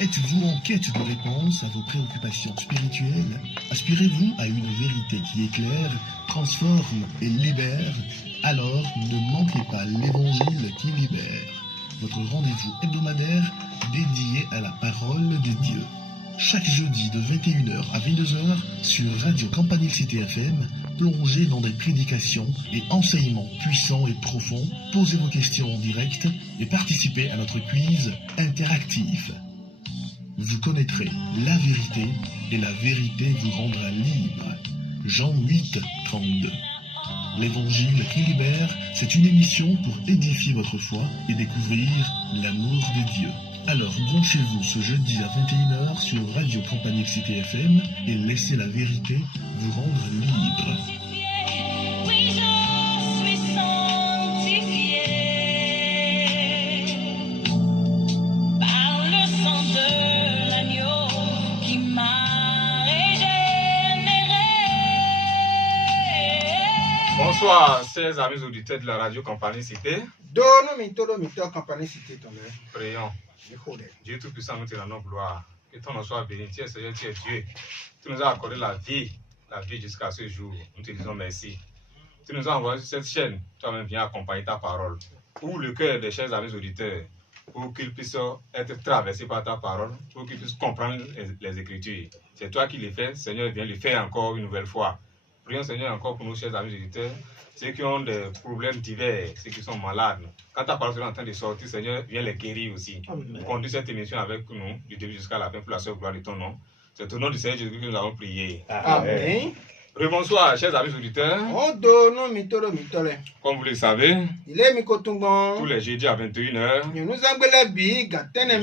Êtes-vous en quête de réponses à vos préoccupations spirituelles? Aspirez-vous à une vérité qui éclaire, transforme et libère? Alors ne manquez pas l'Évangile qui libère, votre rendez-vous hebdomadaire dédié à la parole de Dieu. Chaque jeudi de 21h à 22h sur Radio Campanile Cité FM, plongez dans des prédications et enseignements puissants et profonds. Posez vos questions en direct et participez à notre quiz interactif. Vous connaîtrez la vérité et la vérité vous rendra libre. Jean 8, 32. L'Évangile qui libère, c'est une émission pour édifier votre foi et découvrir l'amour de Dieu. Alors branchez-vous ce jeudi à 21h sur Radio Campanile Cité FM et laissez la vérité vous rendre libre. Bonsoir, chers amis auditeurs de la radio Campanile Cité. Prions. Dieu Tout-Puissant, nous te rendons gloire. Que ton nom soit béni. Tu es Seigneur, tu es Dieu. Tu nous as accordé la vie jusqu'à ce jour. Nous te disons merci. Tu nous as envoyé sur cette chaîne. Toi-même viens accompagner ta parole. Ouvre le cœur des chers amis auditeurs pour qu'ils puissent être traversés par ta parole, pour qu'ils puissent comprendre les Écritures. C'est toi qui les fais. Seigneur, viens le faire encore une nouvelle fois. Prions Seigneur encore pour nos chers amis auditeurs, ceux qui ont des problèmes divers, ceux qui sont malades. Quand ta parole est en train de sortir, Seigneur, viens les guérir aussi. Conduis cette émission avec nous, du début jusqu'à la fin, pour la seule gloire de ton nom. C'est au nom du Seigneur Jésus que nous avons prié. Amen. Bonsoir, chers amis auditeurs. Comme vous le savez, tous les jeudis à 21h, nous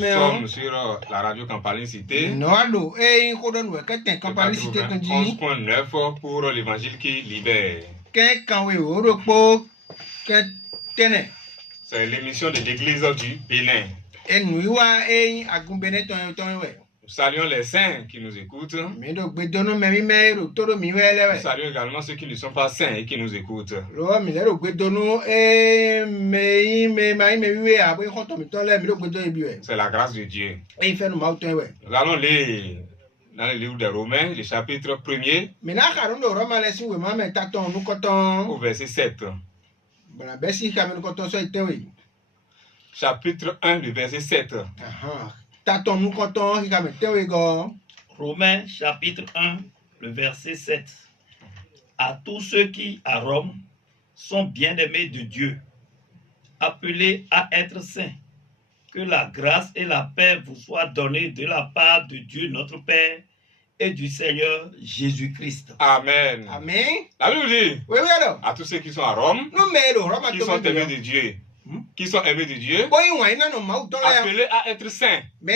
sommes sur la radio Campanile Cité. 11.9 pour l'Évangile qui libère. C'est l'émission de l'église du Bénin. Nous saluons les saints qui nous écoutent. Nous saluons également ceux qui ne sont pas saints et qui nous écoutent. C'est la grâce de Dieu. Nous allons lire dans le livre des Romains, le chapitre 1er, au verset 7. Chapitre 1, le verset 7. Romains chapitre 1, le verset 7. À tous ceux qui, à Rome, sont bien-aimés de Dieu, appelés à être saints, que la grâce et la paix vous soient données de la part de Dieu notre Père et du Seigneur Jésus-Christ. Amen. Amen. La Bible dit, Oui, alors. à tous ceux qui sont à Rome, qui sont aimés de Dieu, appelés à être saints. Ça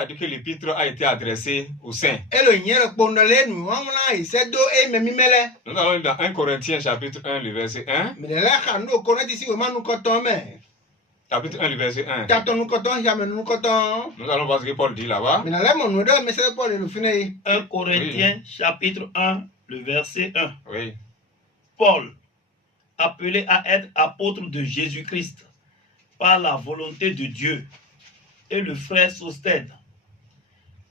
veut dire que l'épître a été adressé aux saints. Nous allons dans 1 Corinthiens chapitre 1, le verset 1. Chapitre 1, le verset 1. Nous allons voir ce que Paul dit là-bas. 1 Corinthiens chapitre 1, le verset 1. Oui. Paul, appelé à être apôtre de Jésus-Christ par la volonté de Dieu, et le frère Sostène,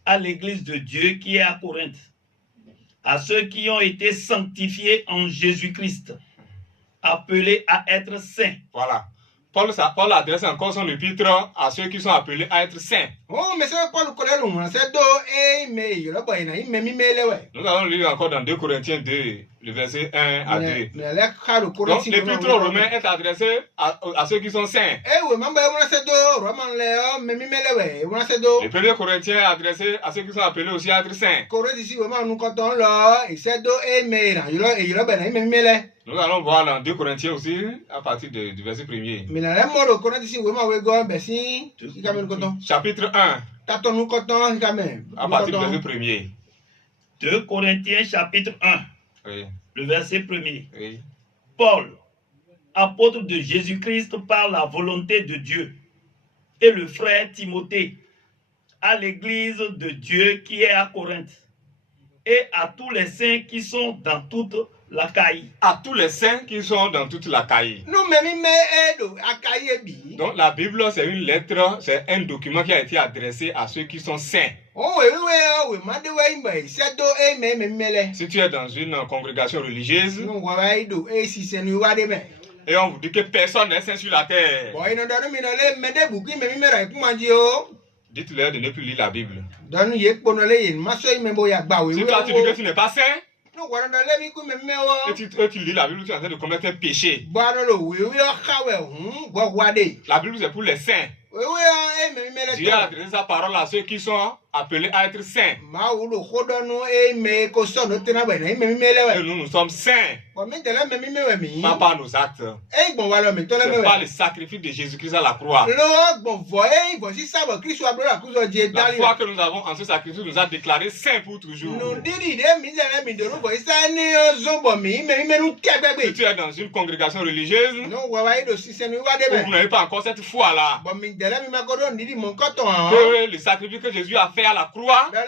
à l'église de Dieu qui est à Corinthe, à ceux qui ont été sanctifiés en Jésus-Christ, appelés à être saints. Voilà. Paul adresse encore son épître à ceux qui sont appelés à être saints. Nous allons lire encore dans 2 Corinthiens 2, le verset 1 à 2. Donc l'épître aux Romains est adressé à ceux qui sont saints. Le 1er Corinthiens est adressé à ceux qui sont appelés aussi à être saints. Nous allons voir dans 2 Corinthiens aussi, à partir du verset 1er. Chapitre 1, à partir du verset 1er. 2 Corinthiens chapitre 1, Oui. le verset 1er. Oui. Paul, apôtre de Jésus-Christ par la volonté de Dieu, et le frère Timothée, à l'église de Dieu qui est à Corinthe, et à tous les saints qui sont dans toute la caille. À tous les saints qui sont dans toute la caille. Nous même edo akaye bi. Donc la Bible, c'est une lettre, c'est un document qui a été adressé à ceux qui sont saints. Oh we madewa imba sedo mele. Si tu es dans une congrégation religieuse, Nous wa ido si senu wa de me. et on vous dit que personne n'est saint sur la terre, Boy no danu mi no le mede buki me ra ipumanji o. dites-leur de ne plus lire la Bible. Danu ye pono le yin maso ime bo ya gba we. Si toi tu dis que tu n'es pas saint, No wa no le mi ku me wo. et tu lis la Bible, tu es en train de commettre un péché. Ba no lo we khawe go wa de. La Bible, c'est pour les saints. We mele. Dieu a adressé sa parole à ceux qui sont appelés à être saints. Ma ulo khodonu me ko so no tena ba na mele Et we. nous, nous sommes saints, Bo mi tele me we mi. pas par nos actes. Bon wa lo mi tole me C'est we. par le sacrifice de Jésus-Christ à la croix. Lo bon voyez si ça va Christ soit la cause de La Dieu. foi que nous avons en ce sacrifice nous a déclarés saints pour toujours. Nous diri de mi de mi de no voyez ça ni zombo mi me nous Si tiagbegbe. tu es dans une congrégation religieuse, No wa wa ido si senu wa de où vous me. n'avez pas encore cette foi-là, Bon mi de mi ma kodo ndiri mon coton. que le sacrifice que Jésus a fait à la croix, Dale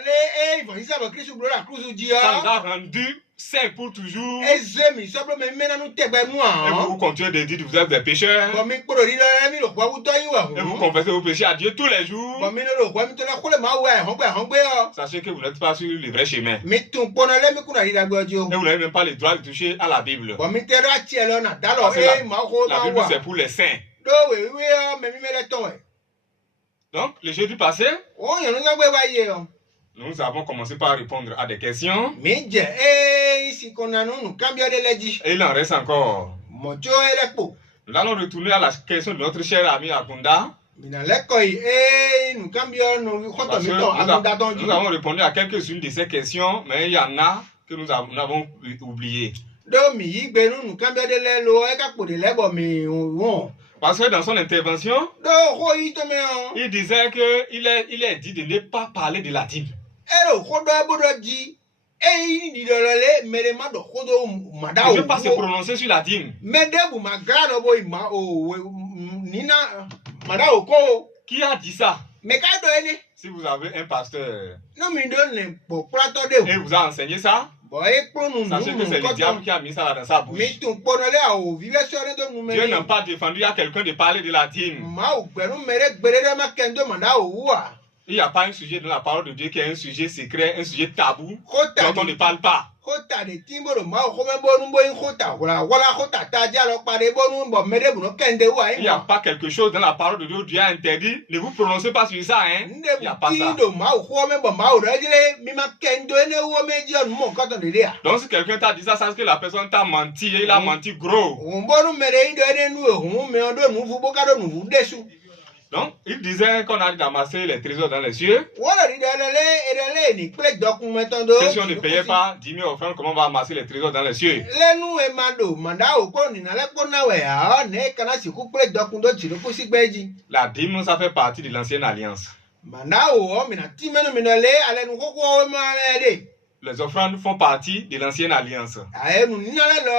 voyez ça va Christ sur la cause de Dieu. ça nous a rendus saints pour toujours. Et je mi so me me na nous tiagbe Et vous moi. continuez de dire que vous êtes des pécheurs. Bon mi kodo ri mi lo kwa uto yi wa. Et vous confessez vos péchés à Dieu tous les jours. Bon mi no lo kwa mi to la kole ma wa hongbe o. Sachez que vous n'êtes pas sur le vrai chemin. Mi tun pono le mi kuna ri da gbojo. Et vous n'avez même pas le droit de toucher à la Bible. Bon mi te ra ti e lo na dalo Parce que la- ma ko La ma Bible, wa. c'est pour les saints. Do we me le ton we. Donc, le jeudi passé, Oh, il y a un gars qui va y nous avons commencé par répondre à des questions. Mais ici qu'on a nous cambions de legis. Et il en reste encore. Mojo et le pot. Nous allons retourner à la question de notre cher ami Akunda. Mina lekoi nous cambions nous Parce comptons que mettons à nous daton nous avons répondu à quelques-unes de ces questions, mais il y en a que nous avons oubliées. Do mi igbe nous cambions de lelo e ka po de lebo mi won. Parce que dans son intervention, Do ho yi to me on. il disait qu'il est dit de ne pas parler de la dîme. Ero ho do bodo ji. Di do le mere ma do ho do mada Il ne o. veut pas se prononcer sur la dîme. Mede bu ma grano boy ma o nina mada o ko. Qui a dit ça? Me ka do ene. Si vous avez un pasteur No mi do ne po prato de. et vous a enseigné ça, Boy nous sachez que c'est le diable qui a mis ça dans sa bouche. Mi tun pono le o vive sur de nous Dieu n'a pas défendu à quelqu'un de parler de la dîme. ma o gbẹ̀rún mẹ́rẹ́ gbẹ̀rẹ́ ma kẹ́ńdó mọ̀dá òwú à. Il n'y a pas un sujet dans la parole de Dieu qui est un sujet secret, un sujet tabou, Kóta dont on ne parle pas. kóta de tímbòrò ma ò kọ́mẹ́ bọ́nú bóyin kóta wọ́lá kóta tá a jẹ́ àlọ́ parí bọ́nú bọ̀ mẹ́rẹ́ bùnú kẹ́ńdé wà Il yín n'y a mọ̀. pas quelque chose dans la parole de Dieu, Dieu a interdit. Ne vous prononcez pas sur ça, hein. Il n'y a Ndé pas ça. tíndò ma ò kọ́mẹ́ bọ̀ ma ò rẹ́ jílé mi ma kẹ́ńdó ẹni owó méjì ọ̀nù mọ̀ nǹkan tó dédé à. Donc si quelqu'un t'a dit ça, c'est parce que la personne t'a menti et il a menti gros. Òun bọ́nú mẹ́rẹ́ yín dọ̀ ẹni nu òun mi ọdún òun fún bókádọ̀ òun fún dẹ́sù. Donc il disait qu'on a ramasser les trésors dans les cieux. Wọ́n lọ dídá ẹlẹ́lẹ́ ní pílẹ̀ dọ́kúmẹ́tàn dó. Que si on ne payait pas 10 000 offrandes, comment on va amasser les trésors dans les cieux? Lẹ́nu ẹ̀ máa dò màdá òkú nìnálẹ́pọ̀ náà wẹ̀ á ní kaná sì kú pílẹ̀ dọ́kun tó tì ló kú sí gbẹ́jì. La dîme, ça fait partie de l'ancienne alliance. Màdá òwò mìnà tí mẹ́nu mìnà lé alẹ́nu kókó ọwọ́ máa rẹ̀ dé. Les offrandes font partie de l'ancienne alliance. Àyẹ̀nu nínálẹ́ lọ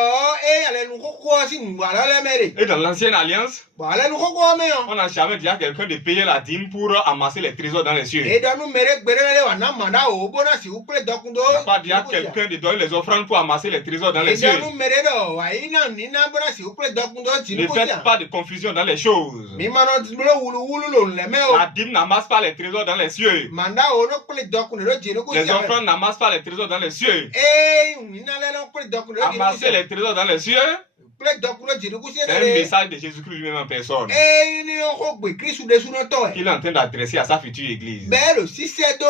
ẹ̀ alẹ́nu kókó sí nùgbà lọ́lẹ́mẹ́rẹ̀. Et dans l'ancienne alliance, Bọ̀ alẹ́nu kókó mẹ́yàn. on n'a jamais dit à quelqu'un de payer la dîme pour amasser les trésors dans les cieux. Èdánù mẹ́rẹ̀ gbẹ̀rẹ̀ wà náà màdá òwò bọ́nà sì kú pílẹ̀ dọ́kun tó. On n'a pas dit à quelqu'un de donner les offrandes pour amasser les trésors dans les cieux. Èdánù mẹ́rẹ̀ dọ̀ wàyí náà níná bọ́nà sì kú pílẹ̀ dọ́kun tó tì Ne ló kú sí faites à. pas de confusion dans les choses. Mi máa nọ ti ló wúlúwúlú lòun lẹ́mẹ́ o. La dîme n'amasse pas les trésors dans les cieux. Màdá òwò ló pílẹ̀ dọ́kun ló tì ló kú sí Les à. offrandes n'amassent pas les trésors dans les cieux. Nínálẹ́ ló pílẹ̀ dọ́kun ló tì ló kú sí Amasser à. les trésors dans les cieux, Pílẹ̀ dọ́kun ló tì ló kú sí c'est un à. message de Jésus-Christ lui-même en personne. Ní ọkọ̀ gbè kírísù de súná tọ̀ ẹ̀. Qu'il est en train d'adresser à sa future église. Bẹ́ẹ̀ ló ṣiṣẹ́ tó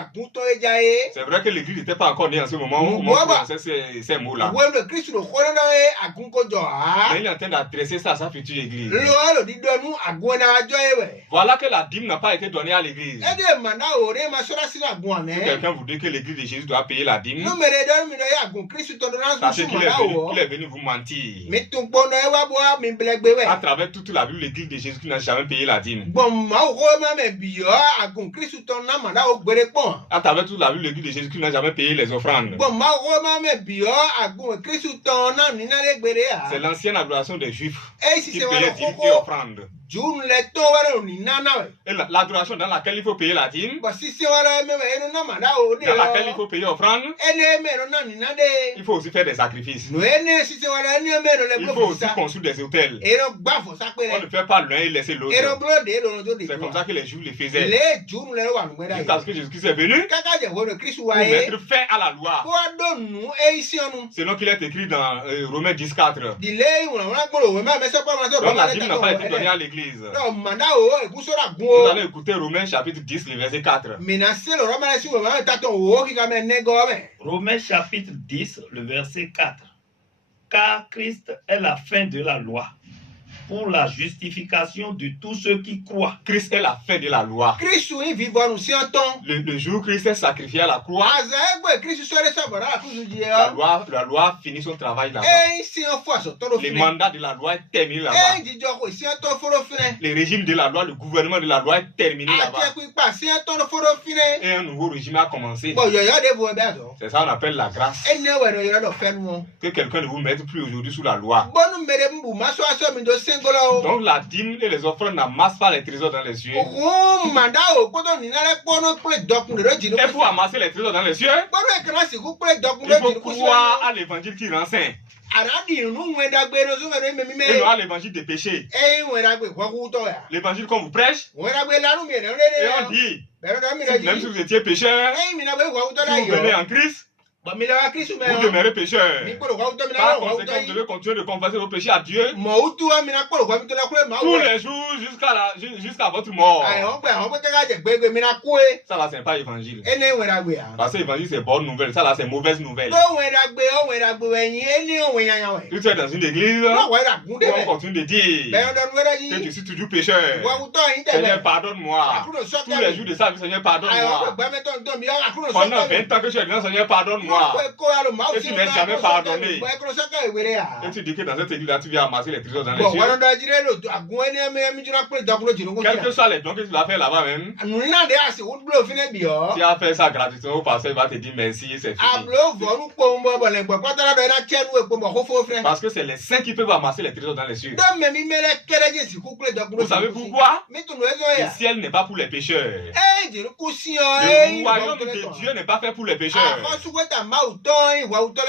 àgùntàn ẹja ẹ̀. C'est vrai que l'église n'était pas encore née en ce moment où on prononçait ces mots-là. Ìwé ló kírísù ló kọ́ lọ́dọ̀ àgùnkọjọ á. Mais il est en train d'adresser ça à sa future église. Lọ́wọ́ ló dídọ́nú àgùn ẹ̀nà àjọ ẹ̀wẹ̀. Voilà que la dîme n'a pas été donnée à l'église. Ẹ̀dẹ̀ màdá òré máa ṣọ́ra sínú àgùn Si àná. quelqu'un vous dit que l'église de Jésus doit payer la dîme, Númẹ̀rẹ̀ dọ́nú mi lọ́yẹ̀ àgùn kírísù tọ́dọ̀ náà sachez sùn qu'il màdá òwò. est venu vous mentir. Mi tún pọ́nà ẹ wá bọ́ mi bẹ̀lẹ̀gbẹ̀ wẹ̀. À travers toute la Bible, l'église de Jésus n'a jamais payé la dîme. Gbọ̀n máa wò kó má mẹ̀ bìyọ́ àgùn kírísù tọ́dọ̀ náà màdá ò gbére pọ̀n. À travers toute la Bible, l'église de Jésus n'a jamais payé les offrandes. Gbọ̀n máa wò kó má mẹ̀ bìyọ́ àgùn kírísù tọ́dọ̀ náà nínálẹ̀ gbére à. C'est l'ancienne adoration des Juifs Ẹ̀ sì qui ṣe wọn payaient lọ dîme et kókó. offrandes. June le to wara ni nana we. Et l'adoration dans laquelle il faut payer la dîme, Ba sisi wara me we no na mada o de. dans laquelle il faut payer offrande, Ene me no na ni na de. il faut aussi faire des sacrifices. No ene sisi wara ene me no le Il ko faut aussi fusa. construire des hôtels. E no gba fo sa On ne pere. fait pas l'un et laisser l'autre. E no bro de no do de. C'est comme ça que les Juifs le faisaient. Le June le wa nu Jusqu'à ce que Jésus-Christ est venu Kaka je wo no Christ pour wa e. mettre fin à la loi. Ko do nu e isi onu. Selon qu'il est écrit dans Romains 10:4. Dile wona gboro we ma me so pa ma so Donc ba la le dîme ta n'a pas été ko. donnée à l'église. No manda o e ku so ra gun Nous o. allons écouter Romains chapitre 10, le verset 4. Mina se lo roma si we ma ta to o ki ka me ne go me. Romains chapitre 10, le verset 4. Car Christ est la fin de la loi pour la justification de tous ceux qui croient. Christ est la fin de la loi. Christ wi vivo nu si anton. Le jour où Christ est sacrifié à la croix, Aza egbe Christ so le so bara ku su je la o. loi finit son travail là-bas. E si an fo so to lo Le fine. mandat de la loi est terminé E là-bas. jijo ko si an to fo lo fine. Le régime de la loi, le gouvernement de la loi est terminé Ati là-bas. ku pa si an to fo lo fine. Et un nouveau régime a commencé. Bo yo de vo be azo. C'est ça qu'on appelle la grâce. E ne we no yo do fe nu. Que quelqu'un ne vous mette plus aujourd'hui sous la loi. Bonu mere mbu ma so aso mi do sengolo o. Donc la dîme et les offrandes n'amassent pas les trésors dans les cieux. Ogun manda o koto ni na le pono ple dokun de jinu. Et pour amasser les trésors dans les cieux, Bonu e kana si ku ple dokun il de faut jinu ku so. croire à l'évangile qui rend saint. Aradi nu nwe dagbe no so me me mi Et non me. à l'évangile des péchés. E nwe dagbe kwa ku to ya. L'évangile qu'on vous prêche, Nwe dagbe lanu mi ne et on ne. dit, Bero da mi même si do. vous étiez pécheur, E mi na be kwa ku to si da vous venez yo. en Christ, Ba mi la Christ me. vous demeurez pécheur. Mi ko kwa ku to mi na Par kwa ku conséquent, vous to. devez continuer de confesser vos péchés à Dieu Mo utu wa mi na ko kwa mi to la kule ma tous wo. les jours jusqu'à votre mort. Ai on pe ka je gbe mi na ku e. Ça là, c'est pas évangile. E ne nwe dagbe ya. Parce que l'évangile, c'est bonne nouvelle. Ça là, c'est mauvaise nouvelle. Do nwe dagbe we ni e ni o we yan we. Si tu es dans une église, No we da gun où de on be. continue de dire Bero da nwe da que je ji. suis toujours pécheur. Wa ku to yin te Seigneur, be. pardonne-moi. Akuno so Tous les jours de sa vie, Seigneur, Ai on pardonne-moi. pe me to mi akuno so. Pendant 20 ans que tu es dedans, Seigneur, pardonne-moi. Et tu n'es jamais pardonné. Et tu dis que dans cette église-là, tu viens amasser les trésors dans les cieux. Quels que soient les dons que tu vas faire là-bas même, tu as fait ça gratuitement au pasteur, il va te dire merci, c'est fini. Parce que c'est les saints qui peuvent amasser les trésors dans les cieux. Vous savez pourquoi? Le ciel n'est pas pour les pécheurs. Le royaume de Dieu n'est pas fait pour les pécheurs.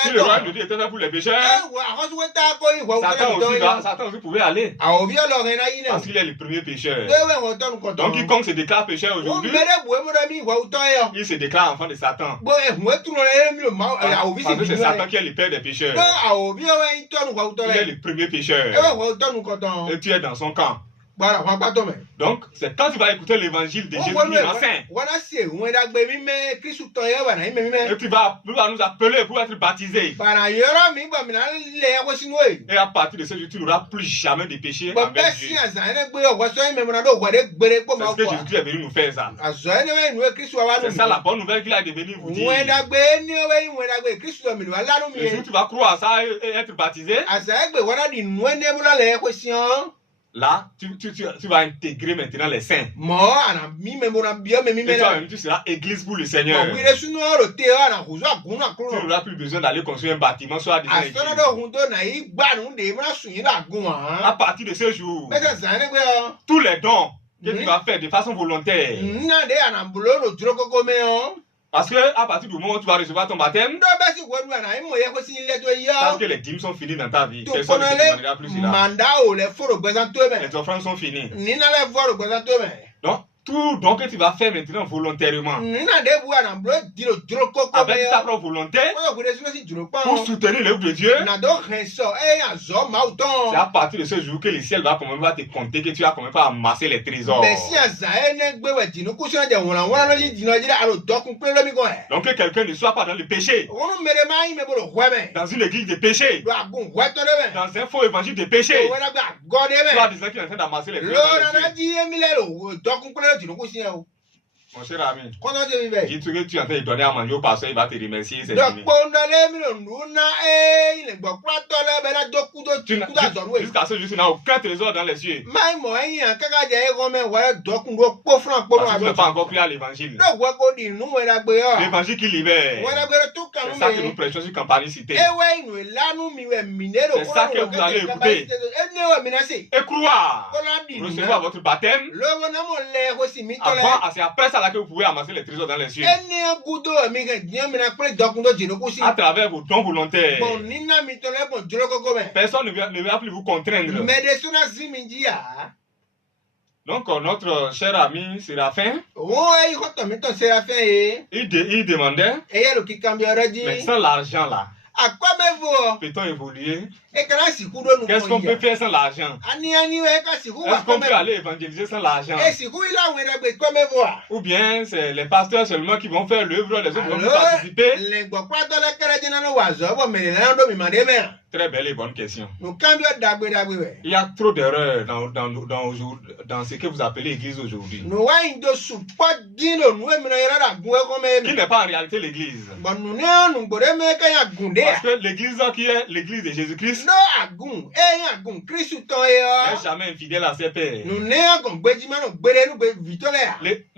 Si le royaume de Dieu était fait pour les pécheurs, Satan aussi pouvait aller. Parce qu'il est le premier pécheur. Donc quiconque se déclare pécheur aujourd'hui, il se déclare enfant de Satan. Parce que c'est Satan qui est le père des pécheurs. Il est le premier pécheur. Et tu es dans son camp. Donc, c'est quand tu vas écouter l'évangile de Jésus qui rend saint. Et tu vas nous appeler pour être baptisé. Et à partir de ce jour, tu n'auras plus jamais de péché envers Dieu. C'est ce que Jésus est venu nous faire ça. C'est ça la bonne nouvelle qu'il a de venir vous dire. Le jour où tu vas croire à ça et être baptisé, là, tu vas intégrer maintenant les saints. Et toi-même, tu seras église pour le Seigneur. Tu n'auras plus besoin d'aller construire un bâtiment, soit des églises. À partir de ce jour, tous les dons que tu vas faire de façon volontaire, parce que à partir du moment où tu vas recevoir ton baptême, parce que les dîmes sont finies dans ta vie, personne ne te demandera plus cela. Les offrandes sont finies. Donc, tout don que tu vas faire maintenant volontairement, avec ta propre volonté, pour soutenir l'œuvre de Dieu, c'est à partir de ce jour que le ciel va te compter que tu as quand même pas amassé les trésors. Donc que quelqu'un ne soit pas dans le péché, dans une église de péché, dans un faux évangile de péché, soit disant qu'il est en train d'amasser les trésors dans les cieux. Mon cher ami, kɔnɔ tɛ mi bɛ. dis que tu es en train de donner à manger au pasteur, il va te remercier, c'est dɔ fini. kpɔndɔlɛ mi lɛ nu na ilẹ̀ gbɔkúratɔ lɛ bɛ na dɔ kudo azɔnu ye. Jusqu'à ce jour, tu n'as aucun trésor dans les cieux. mayi mɔ eyi hàn kaka jɛ eyi kɔmɛ wɛrɛ dɔkun do kpɔ fún akpɔnu Parce que tu n'as azɔ. pas encore cru à l'évangile. dɔ wɛ ko di nu wɛrɛ gbɛ yɔ. L'évangile qui libère. wɛrɛ gbɛ tu kanu C'est ça que nous mi. prêchons sur Campanie Cité. ewe inu lanu mi wɛ mine do. C'est ça que vous allez écouter. ene wɛ mina se. Et croire. kɔla di nu Recevoir votre baptême. lɔbɔ namu lɛ ko si mi tɔlɛ. Avant, c'est après ça là que vous pouvez amasser les trésors dans les cieux. ene gudo mi kɛ diɲɛ mina kple dɔkun do jeno kusi. À travers vos dons volontaires. bɔn nina mi tɔlɛ bɔn jolokoko mɛ. Personne ne va plus vous contraindre. mɛ de suna si mi ji ya. Donc, notre cher ami Séraphin, wo eyi kɔtɔ mi tɔ sera fɛn ye. il demandait, eye lo kika mi yɔrɔ mais di. sans l'argent là, akpɛmɛ fo. peut-on évoluer? e kana siku do nu Qu'est-ce qu'on kɔn peut ya. faire sans l'argent? ani wɛ ka siku wa Est-ce qu'on peut kɔmɛ. aller évangéliser sans l'argent? e siku yi la wɛrɛ gbɛ kɔmɛ fo wa. Ou bien c'est les pasteurs seulement qui vont faire l'œuvre, les autres vont alo participer? le gbɔkpɔtɔ lɛ kɛrɛ jɛnɛ no wa zɔ bɔ mɛ lɛ do mi ma de mɛ. Très belle et bonne question. nu kan bi dagbe wɛ. Il y a trop d'erreurs dans ce que vous appelez l'église aujourd'hui. nu wa yi do supɔ di lo nu emina yɛrɛ da gun ɛkɔmɛ Qui mɛ. n'est pas en réalité l'église. bɔn nu ne nu gbɔdɔ mɛ kɛ ya gun de Parce ya. que l'église qui est l'église de Jésus-Christ no agun e agun kristu tɔ ye n'est yɔ. jamais infidèle à ses pères. nu ne agun gbɛdzi ma no gbɛdɛ nu gbɛ vitɔ lɛ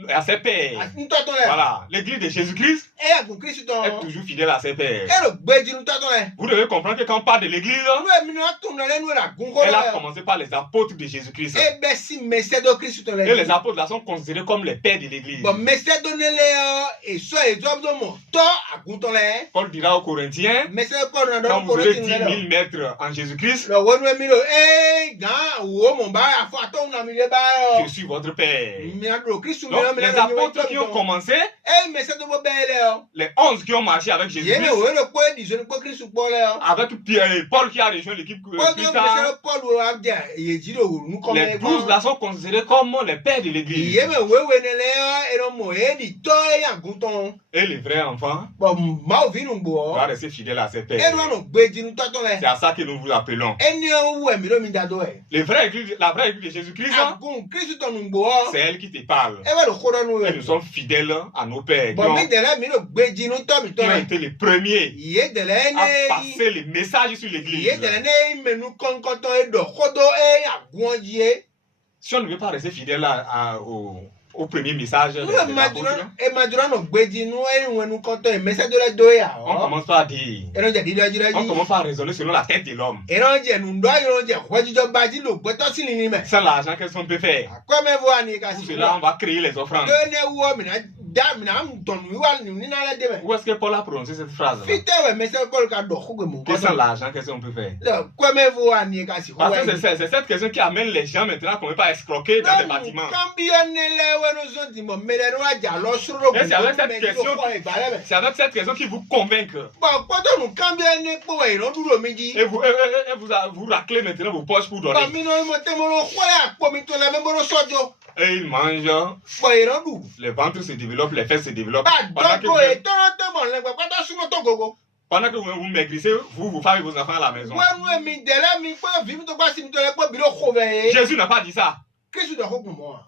ya. À ses pères. ntɔtɔ lɛ ya. Voilà. L'église de Jésus-Christ e agun kristu est tɔ. toujours fidèle à ses pères. e lo gbɛdzi nutɔtɔ lɛ. Vous devez comprendre que quand on parle de l'église, nu emina tun na lɛ nu la gun elle a kɔrɔ lɛ. commencé par les apôtres de Jésus-Christ. e bɛ si mɛsɛ do kristu tɔ lɛ. Et les apôtres là sont considérés comme les pères de l'église. bɔn mɛsɛ do ne lɛ yɔ esɔ ezɔ do mɔ tɔ aguntɔ lɛ. Paul dira aux Corinthiens, mɛsɛ kɔ na quand dɔ vous kɔrɔ aurez ti 10 lɛ 000 lɔ. mètres en Jésus-Christ, lɔ wɔnu emi lo gan wo mɔ ba afɔ atɔ na mi de ba je yɔ. suis votre père. mina do kristu mi Donc yɔ mi les na mi apôtres qui ont tɔ. commencé, e mɛsɛ do bɔ bɛɛ lɛ yɔ. les 11 qui ont marché avec yéé Jésus-Christ, o yɛrɛ kɔ edizo ni kɔ kristu kpɔ lɛ yɔ. avec Pierre et Paul qui a rejoint l'équipe plus kɔjɔ mɛsɛ tard, do pɔlu abdia yeji do nu les kɔmɛ 12 là sont considérés comme les pères de l'église. yéé mɛ wewe ne lɛ yɔ eno mɔ e di tɔ e aguntɔ. Et les vrais enfants bɔn maaw fi nu doivent gbɔ. rester fidèles à ses e pères. nu anu gbɛdzi nutɔtɔ C'est lɛ. à ça que nous vous appelons. e ni wu ɛmi do mi da do yɛ. La vraie église de Jésus-Christ, agun kristu tɔ nu gbɔ. c'est elle qui te parle. e bɛ do kɔrɔ nu Et nous yɛ. sommes fidèles à nos pères qui bɔn mi ont, dɛlɛ mi do gbɛdzi nutɔ mi qui tɔ ont lɛ. été les premiers yéé dɛlɛ à ne passer les messages sur yéé l'église. dɛlɛ ne mɛnu kɔnkɔntɔ e dɔ kodo e agun dzi ye. Si on ne veut pas rester fidèle au premier message des nu apôtres, madura no gbɛdzi nu e ŋuɛnu kɔntɔ ye mɛsɛ do lɛ do ya on ɔ. commence par dire, eno jɛ didi ɔdzi on dɛ commence par raisonner selon la tête de l'homme. eno jɛ nudɔ eno jɛ xɔdzidɔ badzi lo gbɛtɔ si ni mɛ. Sans l'argent, qu'est-ce qu'on peut faire? akɔmɛ fo ani ka Pour si cela, on va créer les offrandes. do ne wɔ mina da mina tɔnu wa ni nina lɛ de mɛ. Où est-ce que Paul a prononcé cette phrase? fitɛ wɛ mɛsɛ kɔlu ka dɔ xoge mu Que sans kɔtɔ. l'argent, qu'est-ce qu'on peut faire? kɔmɛ fo ani ka si Parce que xɔ c'est cette question qui amène les gens maintenant qu'on ne peut pas escroquer dans des bâtiments. Cambio ne lɛ wɛnu zɔn ti mɔ mɛlɛ wa ja lɔ soro Et c'est avec cette question, bɔn c'est avec cette question qui vous convainc. kpɔtɔ nu cambio ne kpɔ wɛ yìí lɔdún lomi dzi. Et vous raclez maintenant vos poches pour donner. bɔn mi n'o mɔ tɛ mɔlɔ xɔlɛ akpɔ mi tó la mɛ mɔlɔ sɔjɔ. Et ils mangent, bɔn yìí lɔdún. les ventres se développent, les fesses se développent. ba dɔgɔ ye tɔrɔ tɛ mɔ lɛ gbɛgbɛtɔ sunɔ tɔ gogo. Pendant que vous maigrissez, vous femmes et vos enfants à la maison. wɛnu mi dɛlɛ mi kpɔ vi mi tó kpa si mi tó lɛ kpɔ bi lɔ xɔ bɛ ye. Jésus n'a pas dit ça. kristu dɔ ko kun mɔ.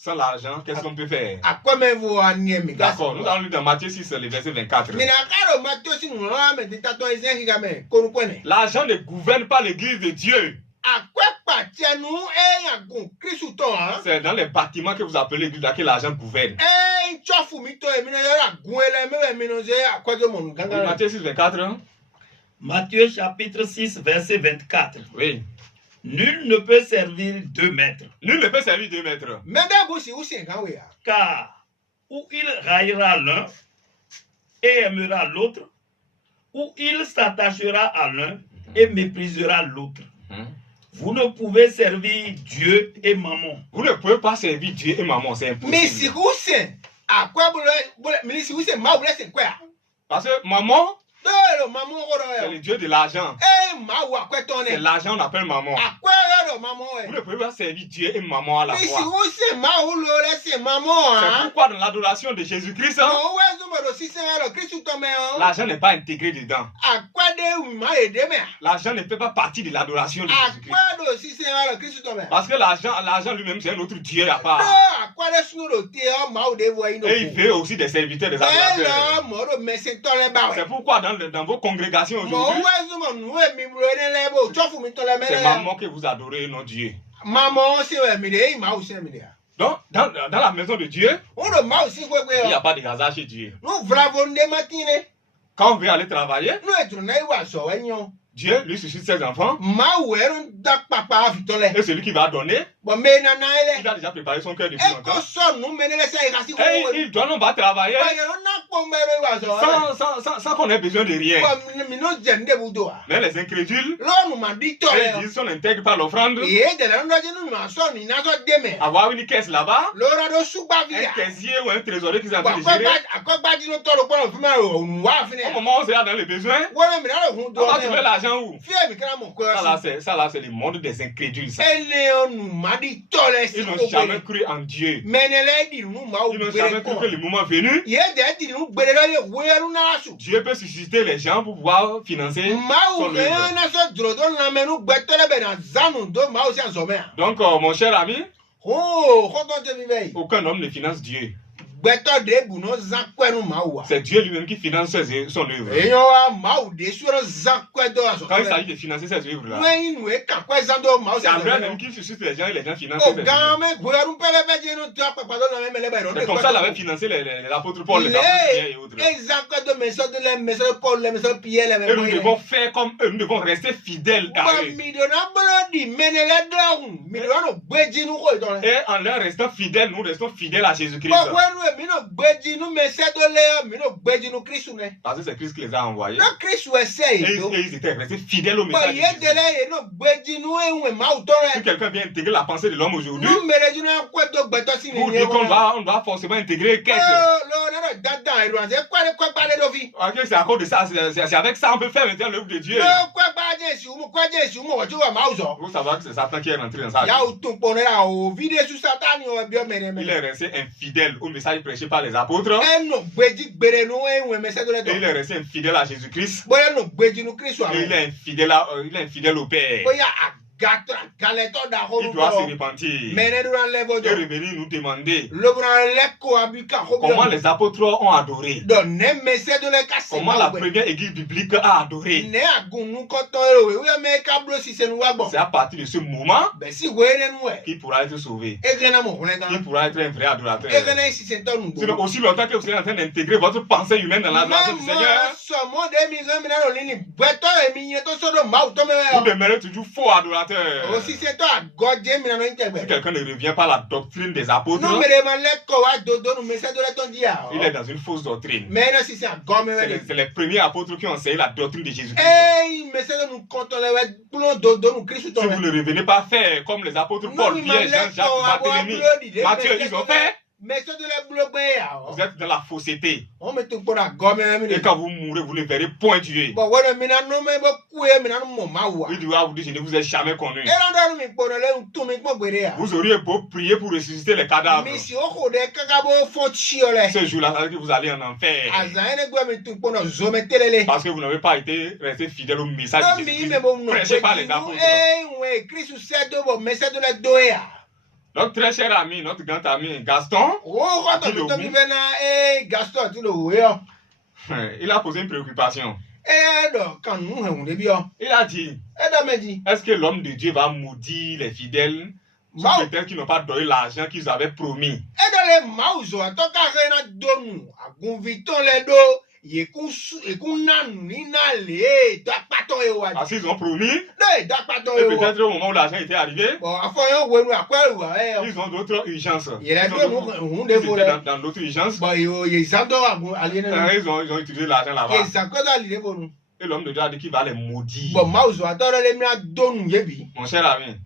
Sans l'argent, qu'est-ce qu'on peut faire? akɔmɛ fo ani mi ka D'accord, nous allons lire dans Matthieu 6, le verset 24. mina karo ma tó si nu lɔ mɛ ti tatɔ ɛsɛ kika mɛ konu kɔnɛ. L'argent ne gouverne pas l'église de Dieu. akɔkpa tiɛnu e yagun kristu tɔ hàn. C'est dans les bâtiments que vous appelez l'église là que l'argent gouverne. e tsɔfu mi tɔ ye mina yɔrɔ agun ye lɛ mɛ bɛ minnu se akɔjɔ mɔnu Oui, gangan. Matthieu 6, 24. Matthieu chapitre 6, verset 24. Oui. Nul ne peut servir 2 maîtres, Nul ne peut servir 2 maîtres. mɛ bɛ gosi u sen kan o ya. car ou il raillera l'un et aimera l'autre, ou il s'attachera à l'un et méprisera l'autre. Vous ne pouvez servir Dieu et Mammon. Vous ne pouvez pas servir Dieu et maman, c'est mi impossible. sigi u sen akɔ bolo mi sigi u sen maa wulɛ sen kɔ ya. Parce que maman, dɔw mamu kɔrɔ c'est yɛ. le Dieu de l'argent. maa wu akɔtɔn C'est ne. l'argent on appelle maman. akɔ yɛrɛ mamu Vous yɛ. ne pouvez pas servir Dieu et maman à la mi sigi fois. u sen maa wu lɔ lɛ sen mamu C'est hàn. pourquoi dans l'adoration de Jésus-Christ, o wɛ L'argent n'est pas intégré dedans. L'argent L'argent ne fait pas partie de l'adoration de Jésus-Christ. Parce que l'argent lui-même, c'est un autre Dieu à part. Et il fait aussi des serviteurs, des adorateurs. C'est pourquoi dans vos congrégations aujourd'hui, c'est maman que vous adorez, non Dieu. Donc, dans la maison de Dieu, il n'y a pas de hasard chez Dieu. Quand on veut aller travailler, Dieu lui suscite ses enfants. Et celui qui va donner, il a déjà préparé son cœur depuis longtemps. Et il doit non pas travailler sans qu'on ait besoin de rien. Mais les incrédules, ils disent si on n'intègre pas l'offrande, avoir une caisse là-bas, un caissier ou un trésorier qui s'appelle gérer. Au moment où on sera dans les besoins, on va trouver l'argent où? Ça là, c'est le monde des incrédules. Ça. Ils n'ont jamais cru en Dieu. Ils n'ont jamais cru que le moment venu, Dieu peut susciter les gens pour pouvoir financer son œuvre. Donc, mon cher ami, aucun homme ne finance Dieu. C'est Dieu lui-même qui finance son œuvre. Quand il s'agit de financer ses œuvres-là, c'est Abraham même qui suscite les gens et les gens financent ses œuvres. C'est comme ça qu'il avait financé les apôtres Paul, les apôtres Pierre et autres. Et nous devons faire comme eux, nous devons rester fidèles à eux. Et en leur restant fidèles, nous restons fidèles à Jésus-Christ. Parce que c'est Christ qui les a envoyés. Et ils étaient restés fidèles au message de Jésus. Si quelqu'un vient intégrer la pensée de l'homme aujourd'hui, pour dire qu'on doit forcément intégrer qu'est-ce. Ok, c'est à cause de ça, c'est avec ça on peut faire maintenant l'œuvre de Dieu. Vous savez que c'est Satan qui est rentré dans sa vie. Il est resté infidèle au message prêché par les apôtres. Et il est resté infidèle à Jésus-Christ. Et il est infidèle au Père. Il doit se repentir et revenir nous demander comment les apôtres ont adoré, comment la première église biblique a adoré. C'est à partir de ce moment qu'il pourra être sauvé, qu'il pourra être un vrai adorateur. Sinon, aussi longtemps que vous êtes en train d'intégrer votre pensée humaine dans l'adoration du Seigneur, vous demeurez toujours faux adorateur. Si quelqu'un ne revient pas à la doctrine des apôtres, il est dans une fausse doctrine. C'est les premiers apôtres qui ont enseigné la doctrine de Jésus-Christ. Si vous ne revenez pas faire comme les apôtres Paul, Pierre, Jean, Jacques, Barthélemy, Matthieu, ils ont fait, vous êtes dans la fausseté. Et quand vous mourrez, vous ne verrez point Dieu. Il doit vous dire, je ne vous ai jamais connu. Vous auriez beau prier pour ressusciter les cadavres. Ce jour-là, ça veut dire que vous allez en enfer. Parce que vous n'avez pas été resté fidèle au message de Jésus-Christ prêché par les apôtres. Donc, très cher ami, notre grand ami Gaston, il a posé une préoccupation. Il a dit, est-ce que l'homme de Dieu va maudire les fidèles, peut-être qu'ils n'ont pas donné l'argent qu'ils avaient promis? Parce qu'ils ont promis, et peut-être au moment où l'argent était arrivé, ils ont d'autres urgences. Ils étaient dans d'autres urgences. Ils ont utilisé l'argent là-bas. Et l'homme de Dieu a dit qu'il va les maudire. Mon cher ami,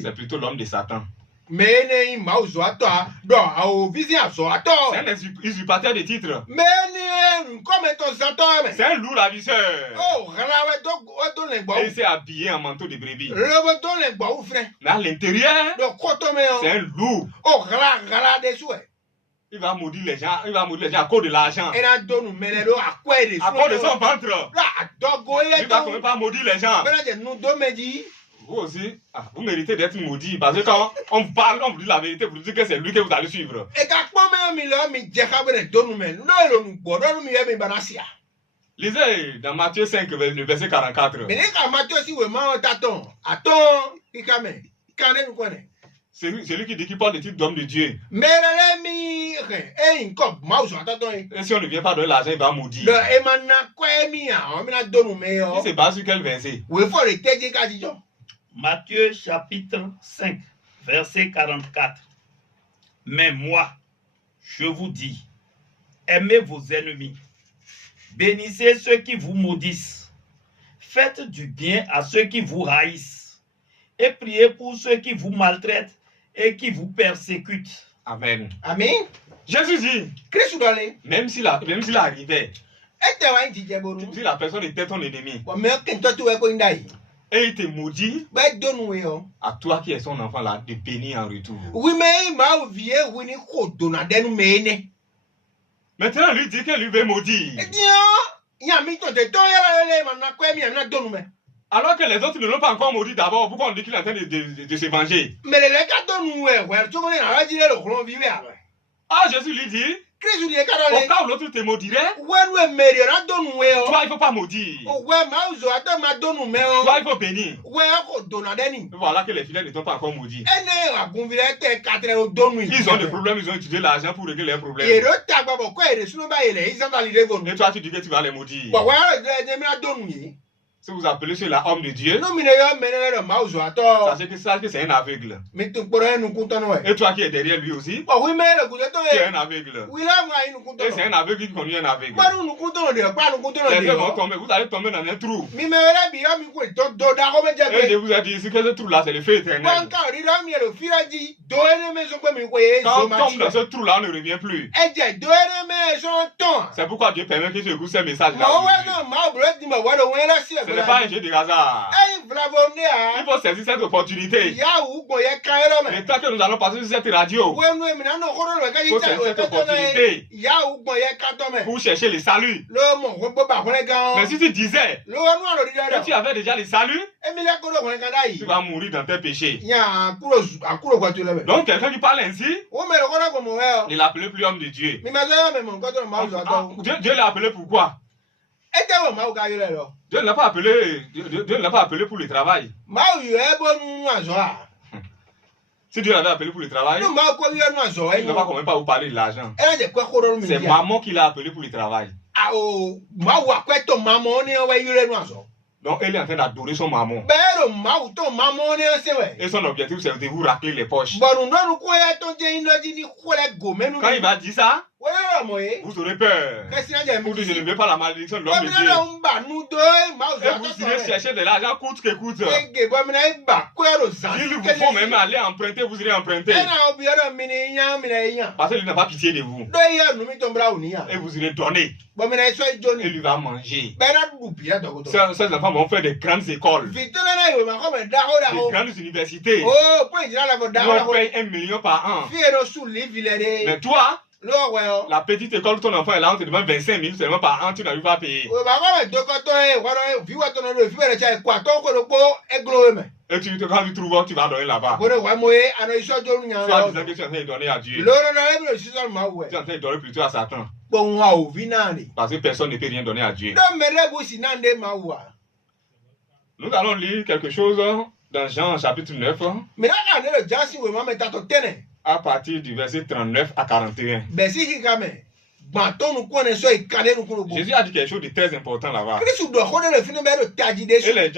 c'est plutôt l'homme de Satan. C'est un usurpateur de titres. C'est un loup ravisseur. Et il s'est habillé en manteau de brebis. Mais à l'intérieur, c'est un loup. il va maudire les gens à cause de l'argent. ena donu mele do akwe de À cause de son ventre. la adogo Il ye va to quand même pas maudire les gens. bena je nu do meji Vous aussi, vous méritez d'être maudit. Parce que quand on vous parle, on vous dit la vérité, vous dites que c'est lui que vous allez suivre. e ka kpɔ me mi le mi je ka bene donu me no lo nu gbo do mi ye mi banasia Lisez dans Matthieu 5, le verset 44. me ne ka ma to si we ma taton aton ikame kane nu kone C'est lui qui dit qu'il porte le titre d'homme de Dieu. merele mi e nko ma uso ataton Et si on ne vient pas donner l'argent, il va maudire. le e mana kwe mi a o mi na donu me yo Il se base sur quel verset? we fo le teje ka jijo Matthieu chapitre 5, verset 44. Mais moi, je vous dis, aimez vos ennemis, bénissez ceux qui vous maudissent, faites du bien à ceux qui vous haïssent, et priez pour ceux qui vous maltraitent et qui vous persécutent. Amen. amen Jésus dit, Christ dole même s'il arrivait, e te wa njije bonu si la personne était ton ennemi, wa me ke nto tu we ko ndai et il te maudit, be donu we yo à toi qui es son enfant là, de bénir en retour. wi me ma vie wi ni ko dona denu me ne Maintenant, lui dit que lui veut maudire. e dio ya mi to de to ya le ma na kwe mi na donu me Alors que les autres ne l'ont pas encore maudit d'abord, pourquoi on dit qu'il est en train de se venger? me le ka donu we we to mo na wa jire lo kron vive ave Ah, Jésus lui dit, Christ di e ka au dole cas où l'autre te maudirait, we we me ri na donu we yo toi, il ne faut pas maudire. o we ma uzo ata ma donu me yo Toi, il faut bénir. we ko dona deni Voilà que les fidèles ne t'ont pas encore maudit. ene agun vile te katre o donu Ils ont des problèmes, ils ont utilisé l'argent pour régler leurs problèmes. ero ta gbabo ko ere sunu ba ile isa ba lile gonu Et toi, tu dis que tu vas les maudire. wa wa de me na donu yi Si vous appelez cela homme de Dieu, no mi ne yo me ne ma uzo ato sachez que c'est un aveugle. mi tu poro enu kuntono we Et toi qui es derrière lui aussi, o wi me le gujo to tu es e un aveugle. wi la ma inu Et kuntono c'est un aveugle qui conduit un aveugle. pa nu kuntono de pa nu kuntono Les de deux vont tomber, vous allez tomber dans un trou. mi me wele bi yo mi ko to do da ko me je Et je pe vous ai dit ici que ce trou-là, c'est le feu éternel. wan ka ri ra mi le firaji do ene me so pe mi ko ye Quand so on ma tombe dans ce trou-là, on ne revient plus. e je do ene me so ton C'est pourquoi Dieu permet que tu écoutes ces messages-là. ma we aujourd'hui. no ma bro di ma wa do we la si Ce n'est pas un jeu de hasard. e vlavone Il a faut saisir cette opportunité. ya u go ye ka ero me Le temps que nous allons passer sur cette radio we nu mi na no ko ro ka Faut ji ta saisir o cette to to opportunité. ya u go ye ka to me pour chercher le salut. lo mo ko bo ba ko le gan Mais si tu disais lo nu aro di da que tu avais déjà le salut, e mi le ko do ko le gan dai tu vas mourir dans tes péchés. ya akuro kwa tu le be Donc quelqu'un qui parle ainsi, o me lo ko na ko mo we o il l'appelait plus homme de Dieu. mi ma so me mo ko to ma uzo Ah, ato Dieu l'a appelé pourquoi? e te wo ma u ka yo le lo Dieu ne l'a pas appelé, Dieu ne l'a pas appelé pour le travail. ma u yo e bo nu azo a Si Dieu l'avait appelé pour le travail, no ma ko yo nu azo e il ne va quand même pas vous parler de l'argent. e je ko ko ro mi C'est ya maman qui l'a appelé pour le travail. a o ma wa ko to ma mo ni o we yo le nu azo Donc elle est en train d'adorer son maman. be ro ma u to ma mo ni o se we Et son objectif, c'est de vous racler les poches. bo nu no ko ya to je ino ji ni ko le go menu Quand il va dire ça, we ro mo e vous aurez peur. ke si na je mi Vous dites, je ne veux pas la malédiction de bo l'homme mi de na Dieu. lo mba nu do e ma uzo Et ato vous to irez chercher de l'argent coûte que coûte. ege bo mi na e ba ko ro za Il vous faut même aller emprunter, vous irez emprunter. e na obi ro mi ni yan mi na yan Parce qu'il n'a pas pitié de vous. do ya nu mi to bra uni yan Et vous irez donner. bo mi na so ijo Et ni lui va manger. be na du bi ya to ko to Ces enfants vont faire des grandes écoles, vitona na yo ma ko me da ho da des ho grandes universités. oh point jira la vo da ho da On ho paye 1 million par an. fi ero su li vilere Mais toi, lo we o la petite école où ton enfant est là, on te demande 25 000 seulement par an, tu n'arrives pas à payer. o ba ko me do ko to e wa ro vi wa to no lo fi bere cha kwa to ko lo po e glo me Et quand tu trouves, tu vas donner là-bas. ko wa mo e ano iso jo nu yan Tu vas lo disant que tu es en train de donner à Dieu. lo no na e bi si so ma we Tu es en train de donner plutôt à Satan. po wa o vi na ni Parce que personne ne peut rien donner à Dieu. do me re bu si na nde ma wa Nous allons lire quelque chose dans Jean chapitre 9, mi na ka ne lo jansi we ma me ta to tene à partir du verset 39 à 41. be si ki ka me gba to nu ko ne so i ka ne nu ko bo Jésus a dit quelque chose de très important là-bas. Christ do ko ne le fi ne me ro taji de Et su les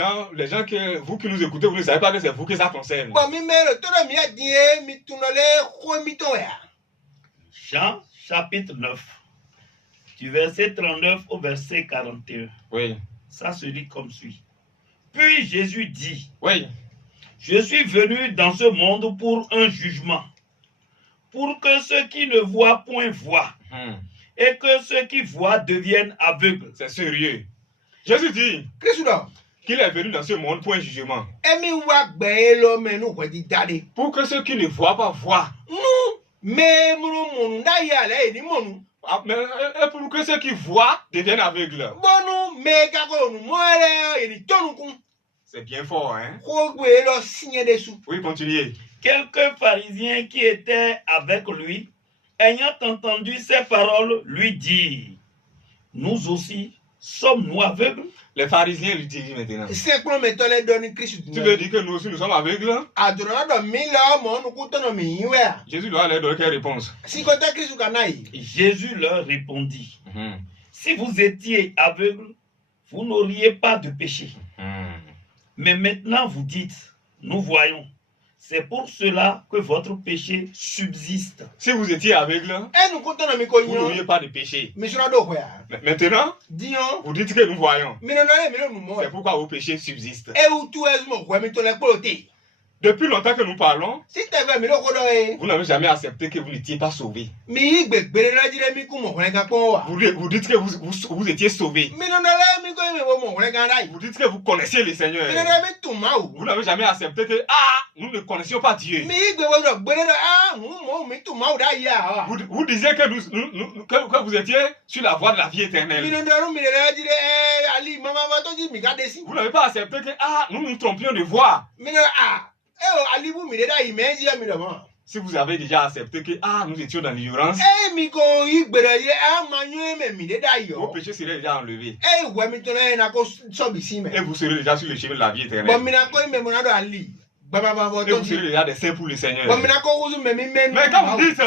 gens que vous qui nous écoutez, vous ne savez pas que c'est vous que ça concerne. bo mi me ro to do mi a di e mi tu no le ko mi to ya Jean chapitre 9, du verset 39 au verset 41. Oui, Ça se lit comme suit. Puis Jésus dit, oui. je suis venu dans ce monde pour un jugement, pour que ceux qui ne voient point voient, et que ceux qui voient deviennent aveugles. C'est sérieux. Jésus dit Christ do qu'il est venu dans ce monde pour un jugement. e mi wa gbe e lo me nu ko di dade Pour que ceux qui ne voient pas voient. nu Mais mon d'ailleurs, ni mon. Mais et pour que ceux qui voient deviennent aveugles. Bon, mais kako nous moi il ton C'est bien fort, hein? Oui, continuez. Quelques pharisiens qui étaient avec lui, ayant entendu ces paroles, lui dirent, nous aussi sommes-nous aveugles? Les pharisiens lui disent maintenant. Tu veux dire que nous aussi nous sommes aveugles? Jésus leur a donné quelle réponse? Jésus leur répondit, si vous étiez aveugles, vous n'auriez pas de péché. Mais maintenant vous dites, nous voyons. C'est pour cela que votre péché subsiste. Si vous étiez aveugle, vous n'auriez pas de péché. Maintenant, vous dites que nous voyons. C'est pourquoi vos péchés subsistent. Depuis longtemps que nous parlons, vous n'avez jamais accepté que vous n'étiez pas sauvé. Vous dites que vous étiez sauvé. Vous dites que vous connaissiez le Seigneur. Vous n'avez jamais accepté que nous ne connaissions pas Dieu. Vous disiez que vous étiez sur la voie de la vie éternelle. Vous n'avez pas accepté que nous nous trompions de voie. Si vous avez déjà accepté que nous étions dans l'ignorance, vos péchés seraient déjà enlevés. Et vous serez déjà sur le chemin de la vie éternelle. Et vous serez déjà des saints pour le Seigneur. Mais quand vous dites,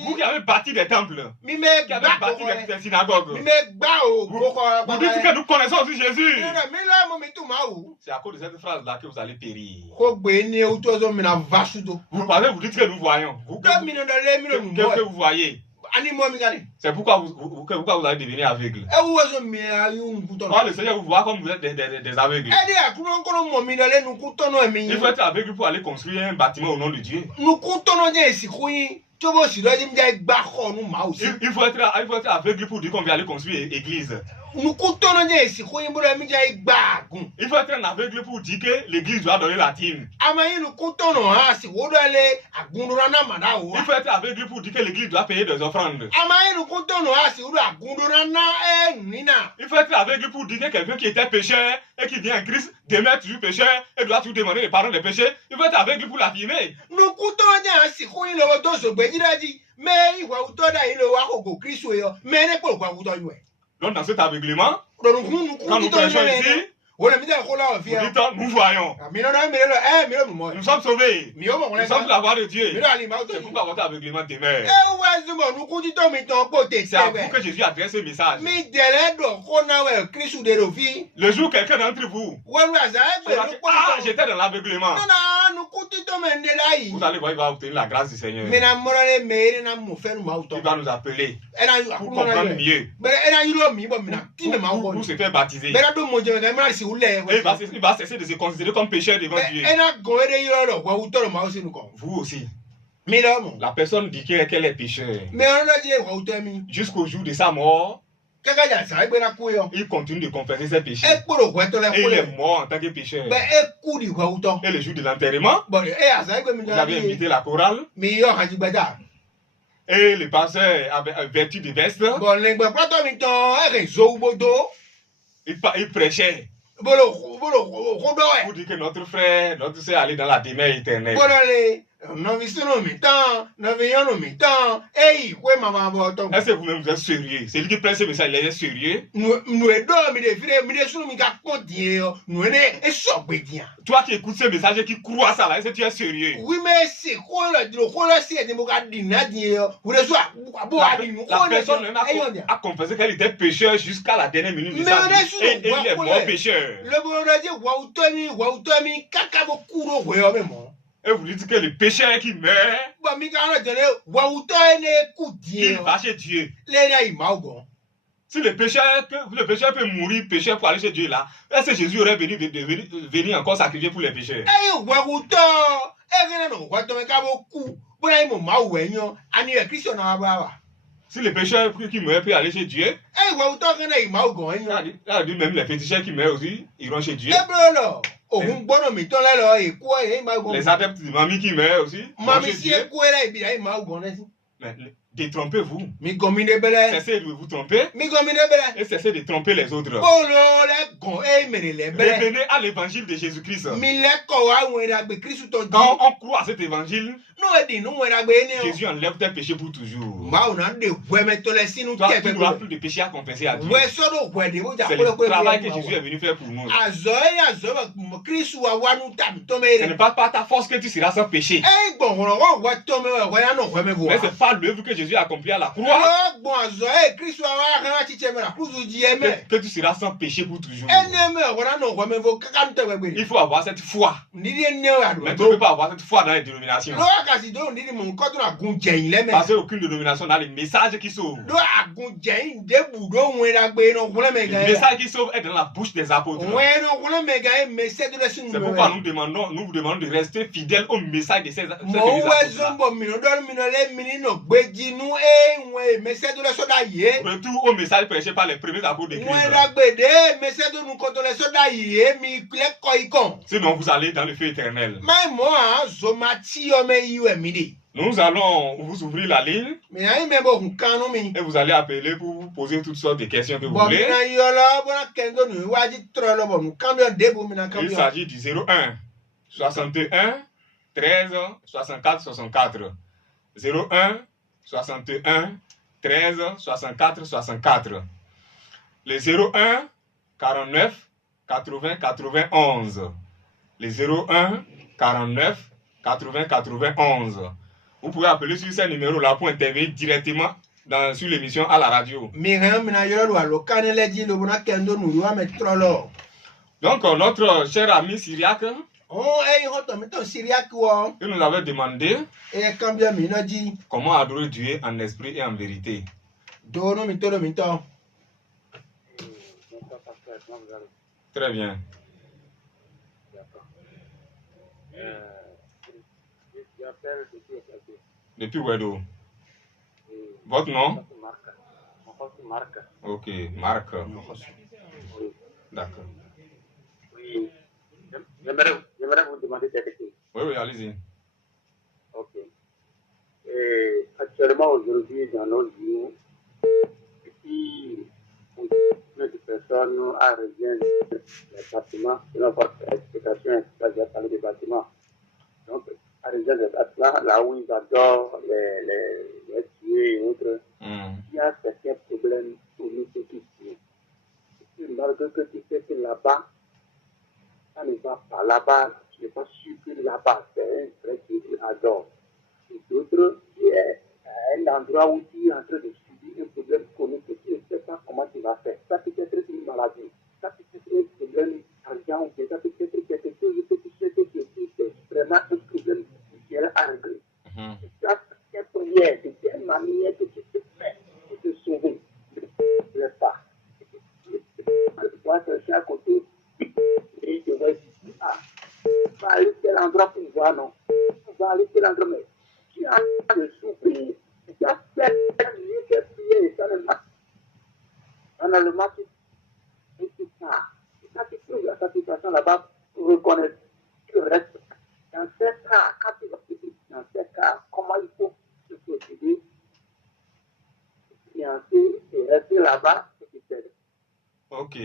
vous qui avez bâti des temples, qui avez bâti des synagogues, vous dites que nous connaissons aussi Jésus. C'est à cause de cette phrase-là que vous allez périr. Vous dites que nous voyons. Que vous voyez. C'est pourquoi vous allez devenir aveugle. Le Seigneur vous voit comme vous êtes des aveugles. Il faut être aveugle pour aller construire un bâtiment au nom de Dieu. Il faut être aveugle pour dire qu'on va aller construire une église. Il faut être un aveugle pour dire que l'église doit donner la dîme. Il faut être aveugle pour dire que l'église doit payer des offrandes. Il faut être aveugle pour dire que quelqu'un qui était pécheur et qui vient en Christ demeure toujours pécheur et doit toujours demander le pardon des péchés. Il faut être aveugle pour l'affirmer. Donc dans cet aveuglement, quand nous prêchons ici, vous dites nous voyons. Nous sommes sauvés. Nous sommes sur la voie de Dieu. C'est pourquoi votre aveuglement demeure. C'est à vous que Jésus adresse ce message. Le jour où quelqu'un d'entre vous j'étais dans l'aveuglement, vous allez voir, il va obtenir la grâce du Seigneur. Il va nous appeler pour comprendre mieux, pour se faire baptiser. Et il va cesser de se considérer comme pécheur devant Dieu. Vous aussi. La personne dit qu'elle est pécheur. Jusqu'au jour de sa mort, il continue de confesser ses péchés. Et il est mort en tant que pécheur. Et le jour de l'enterrement, vous avez invité la chorale. Et le pasteur avait vêtu de veste. Il prêchait. Pour dire que notre frère, notre soeur allait dans la demeure éternelle. Est-ce que vous-même vous êtes sérieux? C'est lui qui prend ce message, il est sérieux. Toi qui écoutes ce message et qui crois à ça, est-ce que tu es sérieux? La personne même a confessé qu'elle était pécheur jusqu'à la dernière minute de sa vie. Et il est mort pécheur. Et vous dites que le pécheur qui meurt, il va chez Dieu. Si le pécheur peut mourir pécheur pour aller chez Dieu là, est-ce que Jésus aurait venu encore sacrifier pour les pécheurs? Si le pécheur qui meurt peut aller chez Dieu, là, même les féticheurs qui meurent aussi iront chez Dieu. òun gbọ́dọ̀ mi tán lẹ́lọ èkó ẹ̀yẹ́ ìmá ogun. Les adeptes de mamie qui meurt aussi. Mami sí èkó ẹ̀rẹ́ ìbílẹ̀ ìmá ogun rẹ̀ sí. Mais détrompez-vous. Mi gan mi dé bẹ́lẹ̀. Cessez de vous tromper. Mi gan mi dé bẹ́lẹ̀. Et cessez de tromper les autres. Bọ́ọ̀lù rẹ̀ gan ẹ̀ mèrè lẹ̀ bẹ́lẹ̀. Revenez à l'évangile de Jésus-Christ. Mi lẹ́kọ̀ọ́ wa àwọn ìràgbé Kristu tó di. Quand on croit à cet évangile, Jésus enlève tes péchés pour toujours. Tu n'auras plus de péché à compenser à Dieu. C'est le travail que Jésus est venu faire pour nous. Ce n'est pas par ta force que tu seras sans péché. Mais ce n'est pas l'œuvre que Jésus a accomplie à la croix que tu seras sans péché pour toujours. Il faut avoir cette foi. Mais tu ne peux pas avoir cette foi dans les dénominations. Parce qu'aucune dénomination n'a les messages qui sauvent. Le message qui sauve est dans la bouche des apôtres. C'est pourquoi nous vous demandons de rester fidèles au message de ces apôtres. Retour au message prêché par les premiers apôtres de Christ. Sinon vous allez dans le feu éternel. Nous allons vous ouvrir la ligne et vous allez appeler pour vous poser toutes sortes de questions que vous voulez. Il s'agit du 01 61 13 64 64. 01 61 13 64 64. Le 01 49 80 91. Le 01 49 80 91. Vous pouvez appeler sur ces numéros-là pour intervenir directement sur l'émission à la radio. Donc, notre cher ami syriaque, il nous avait demandé comment adorer Dieu en esprit et en vérité. Très bien. Depuis Wedo. Votre nom? Ok, Marc. D'accord. Oui, j'aimerais vous demander quelque chose. Oui, allez-y. Ok. Et actuellement, aujourd'hui, dans nos jours, si de personnes à rejoindre les bâtiments, selon votre explication, j'ai parlé des bâtiments. Donc, à rejoindre les bâtiments, là où ils adorent les tuer et autres, il y a certains problèmes pour nous qui tuent. Malgré que tu sais que là-bas, ça ne va pas là-bas, je n'ai pas sûr que là-bas, c'est un vrai Dieu qui adore. Et d'autres, il y a un endroit où tu es en train de subir un problème chronique et tu ne sais pas comment tu vas faire. Ça peut être une maladie, ça peut être un problème d'argent, ça peut être quelque chose que tu sais que c'est vraiment un problème qui est à régler. Ça, c'est une prière, c'est une manière que tu te fais pour te sauver. Ne te pas. Tu dois chercher à côté et tu vas dire, va aller tel endroit pour voir, non. Va aller tel endroit, mais tu as de souffrir. Tu as fait une prière et ça ne marche. Finalement, tu pars. Quand tu trouves la satisfaction là-bas, tu reconnais, tu restes. Dans ces cas, quand tu vas dans ces cas, comment il faut se procéder, fiancer et rester là-bas, et tu t'aides. Ok.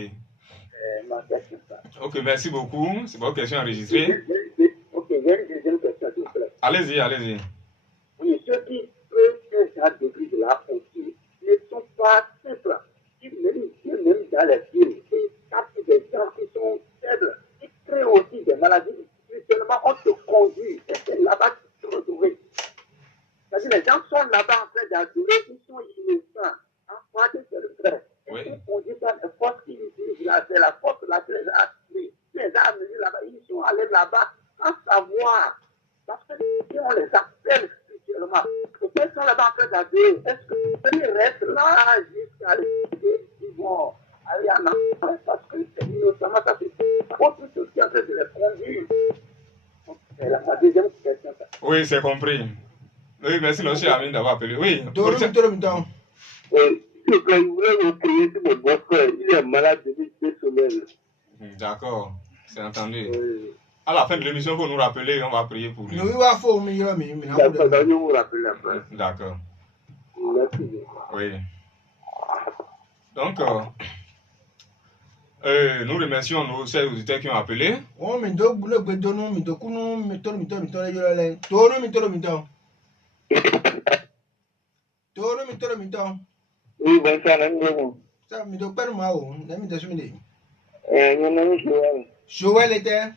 Ma question, ça. Ok, merci beaucoup. C'est votre question enregistrée. Ok, j'ai une deuxième question, s'il vous plaît. Allez-y, allez-y. Oui, ceux qui peuvent faire un degré de la fonction ne sont pas simples. Même dans les villes, ils tapent des gens qui sont faibles. Ils créent aussi des maladies. Seulement, on te conduit. Et c'est là-bas que tu te retrouves. C'est-à-dire, les gens sont là-bas en train d'adorer, ils sont innocents. En fait, c'est le vrai. Oui. Ils sont conduits par les forces qui utilisent c'est la force là que les a amenés là-bas. Ils sont allés là-bas sans savoir. Parce que si on les appelle spirituellement, ils sont là-bas en train d'adorer. Est-ce qu'ils restent là jusqu'à l'arrivée? Ils vont aller en enfer parce que c'est innocemment, ça c'est autre chose qui est en train de les conduire. C'est la deuxième question. Oui, c'est compris. Oui, merci, monsieur Amin, d'avoir appelé. Oui. Je voulais vous prier sur mon beau-frère. Il est malade depuis 2 semaines. D'accord. C'est entendu. Oui. À la fin de l'émission, il faut nous rappeler, on va prier pour lui. Nous, il va faut me dire, mais D'accord, donc je vous rappelle après. D'accord. Merci bien. Oui. Donc, nous remercions nos chers auditeurs qui ont appelé. on me do bule gbe donu mi do kunu mi to le yoro le tonu mi to mi to Oui, bonsoir, Ndongo. ça mi do per ma o na mi de sumi de Mon nom est Joël. Joël était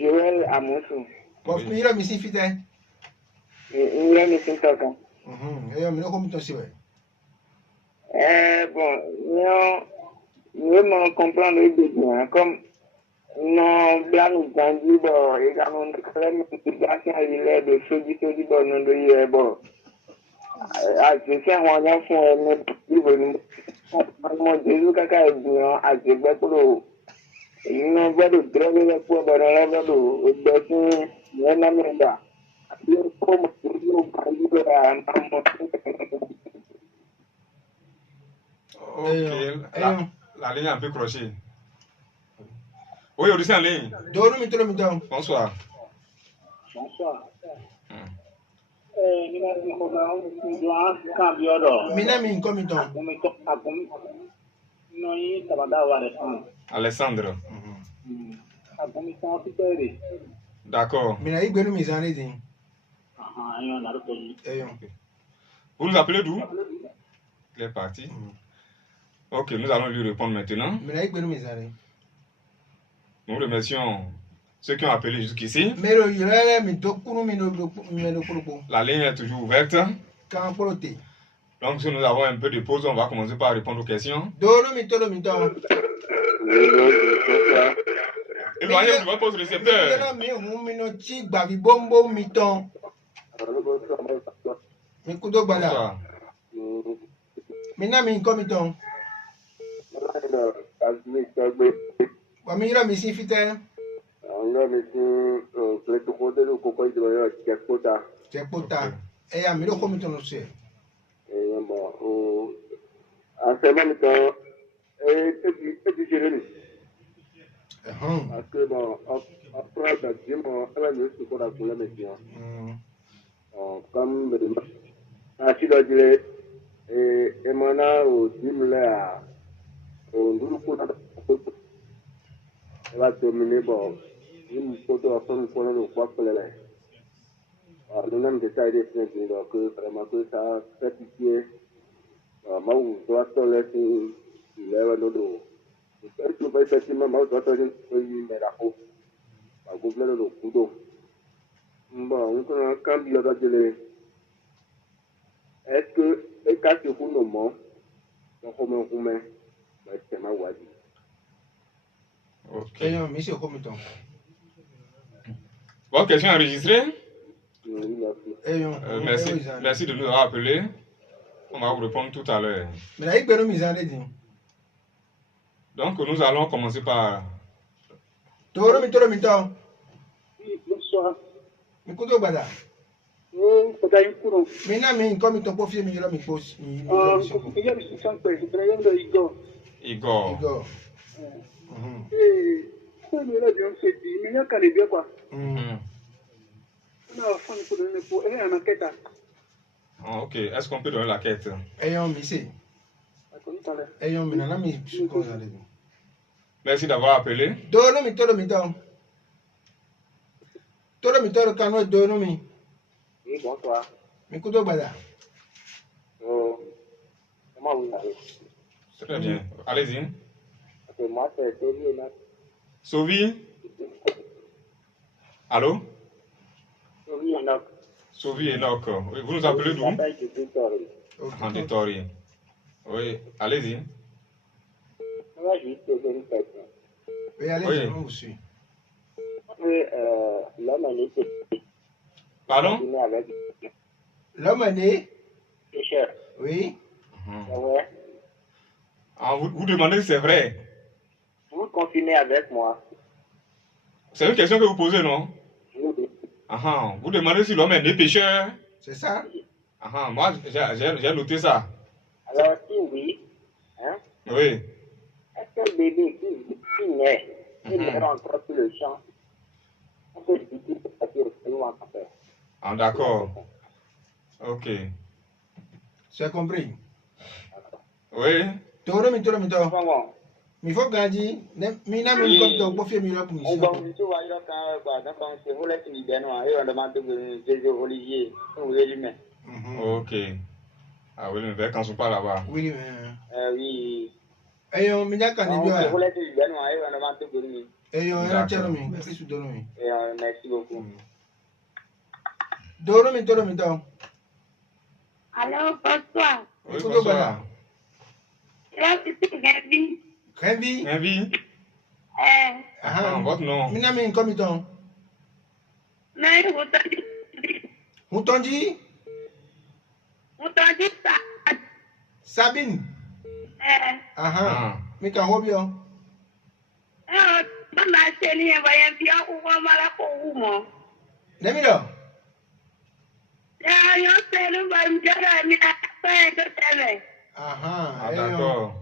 Joël Amosu. bon mi yoro mi si fite Il est médecin tocan. yo mi do ko mi to si we Bon, nous me comprendre le besoin. Comme non, bien nous grandis, bon, et quand on crée une situation, il est de ce bon, non, de bon. Je sais, on a fait un livre, mon Jésus, caca, est bien, à ce beau. Non, pas de drogue, pour bon, on a de dessin, on a mis là. Ok, la ligne est un peu crochée. Oui, Odyssée en ligne. donu mi to Bonsoir. Bonsoir. mina mi ko mi to Alessandre. D'accord. mina igbe nu mi zan de Vous nous appelez d'où? Il est parti. Ok, nous allons lui répondre maintenant. mina igbe nu mi zan Nous remercions ceux qui ont appelé jusqu'ici. mero yoro mi do kunu mi do kuru La ligne est toujours ouverte. kan polote Donc, si nous avons un peu de pause, on va commencer par répondre aux questions. donu mi to Éloignez-vous de votre poste récepteur. yoro mi hu mi no chi gba bi bombo mi to mi kudo gbada Bonsoir. mina mi ko mi to wa mi yoro mi si fite je pota e ya mi do ko mi to no se En ce même temps, et du gérer. Parce que bon, après la deuxième, elle a mis ce qu'on a voulu maintenant. Comme si le dire, et maintenant, au dim là, au groupe, elle va terminer, bon, une photo à prendre pour le quoi pour les. Nous n'avons déjà été donc vraiment que ça fait pitié. Ma ou doit te laisser le dos. Espero que vai ser cima mal doit te laisser la peau. A gouverne le couteau. Bon, on a un cambio de est-ce que et quand tu fous le mot, on remet, c'est ma wadi. Ok. e yo mi se ko mi to Votre question enregistrée. e yo Merci de nous avoir appelés. On va vous répondre tout à l'heure. mina igbe nu mi zan de Donc, nous allons commencer par... donu mi to Bonsoir. mi kudo gbada Peut être pour mina mi ko mi to po fi mi yoro mi po mi il y a des gens qui sont Igor. Igor. go Quand il a bien fait, il y a qu'à les bien quoi. Mhm. On a fait pour donner pour elle en enquête. Ah, ok. Est-ce qu'on peut donner la quête? e yo mi se e yo mina na mi su ko zan de Merci d'avoir appelé. donu mi to kanu donu mi Oui, bonsoir. mi kudo gbada Comment vous allez? Très bien. Allez-y. Parce que moi, c'est Tony là. Sauvi? Allô? Oui, on a. Sauvi Enoch. Oui, vous nous appelez d'où? En okay Détori. Oui, allez-y. Moi, je suis une question. e ale Oui. je no su L'homme a été Pardon? avec l'homme né les chefs. oui Ouais. Ah, vous demandez si c'est vrai. Vous continuez avec moi. C'est une question que vous posez, non? Oui. Ah, vous demandez si l'homme est né pécheur. c'est ça Ah, moi, j'ai noté ça. Alors, si oui, hein, Oui. est-ce que le bébé qui naît, Et nous rentrons sur le champ. On peut discuter parce que nous en affaire. Ah, d'accord. Ok. C'est compris. Oui. Toro mi toro. Comment? Mi faut gadi, mi na mi comme donc pour faire mi là pour On va mi. vous voir là quand donc c'est vous là qui bien non et on demande de Jésus Olivier vous voyez lui Ok. Ah oui, mais quand on parle là-bas. Oui, oui. et on mi na kan ni C'est vous bio. là qui bien non et on demande de lui. Et on era tero mi, Christ do mi. Et merci beaucoup. Doro mi toro mi to. Allô, bonsoir. Oui, Bonsoir. bonsoir. Là, c'est Gabi. Revi. Envie? Ah, votre nom? Mi na mi comme ton. Mais Où t'en dit? on t'a dit ça. Sabine. Ah. Mi ka hobio. Bon, la chérie, on va y envier ou on va la pour vous. Nemi do. Yo sé, no va a enviar a mi a de tele. Ah, d'accord.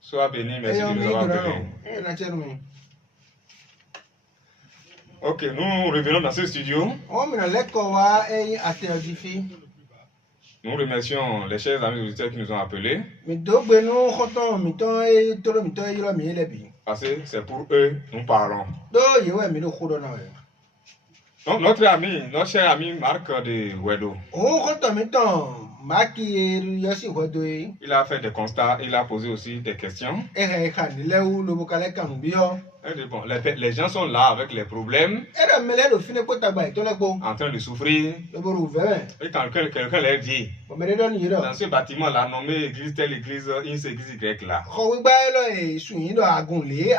Sois béni, merci de nous avoir appelés. Na tero mi. Ok, nous revenons dans ce studio. O mi na leko wa e atelifi. Nous remercions les chers amis auditeurs qui nous ont appelés. Mi do gbe no khoton mi ton e toro mi to e lo mi elebi. Parce que c'est pour eux nous parlons. Do yewe mi do khodo na we. Donc, notre ami, notre cher ami Marc de Wedo, O khoton mi ton maki yosi hodo e. il a fait des constats, il a posé aussi des questions. E he kan le u lo bokale kan bio. Il dit, bon, les gens sont là avec les problèmes, E do mele do fine ko tagba e to le po. en train de souffrir. Le boru veme. Et quand quelqu'un leur dit, Bo mele do ni do. dans ce bâtiment-là, nommé église, telle église, une église grecque là. Kho wi gba lo e su yin do agunle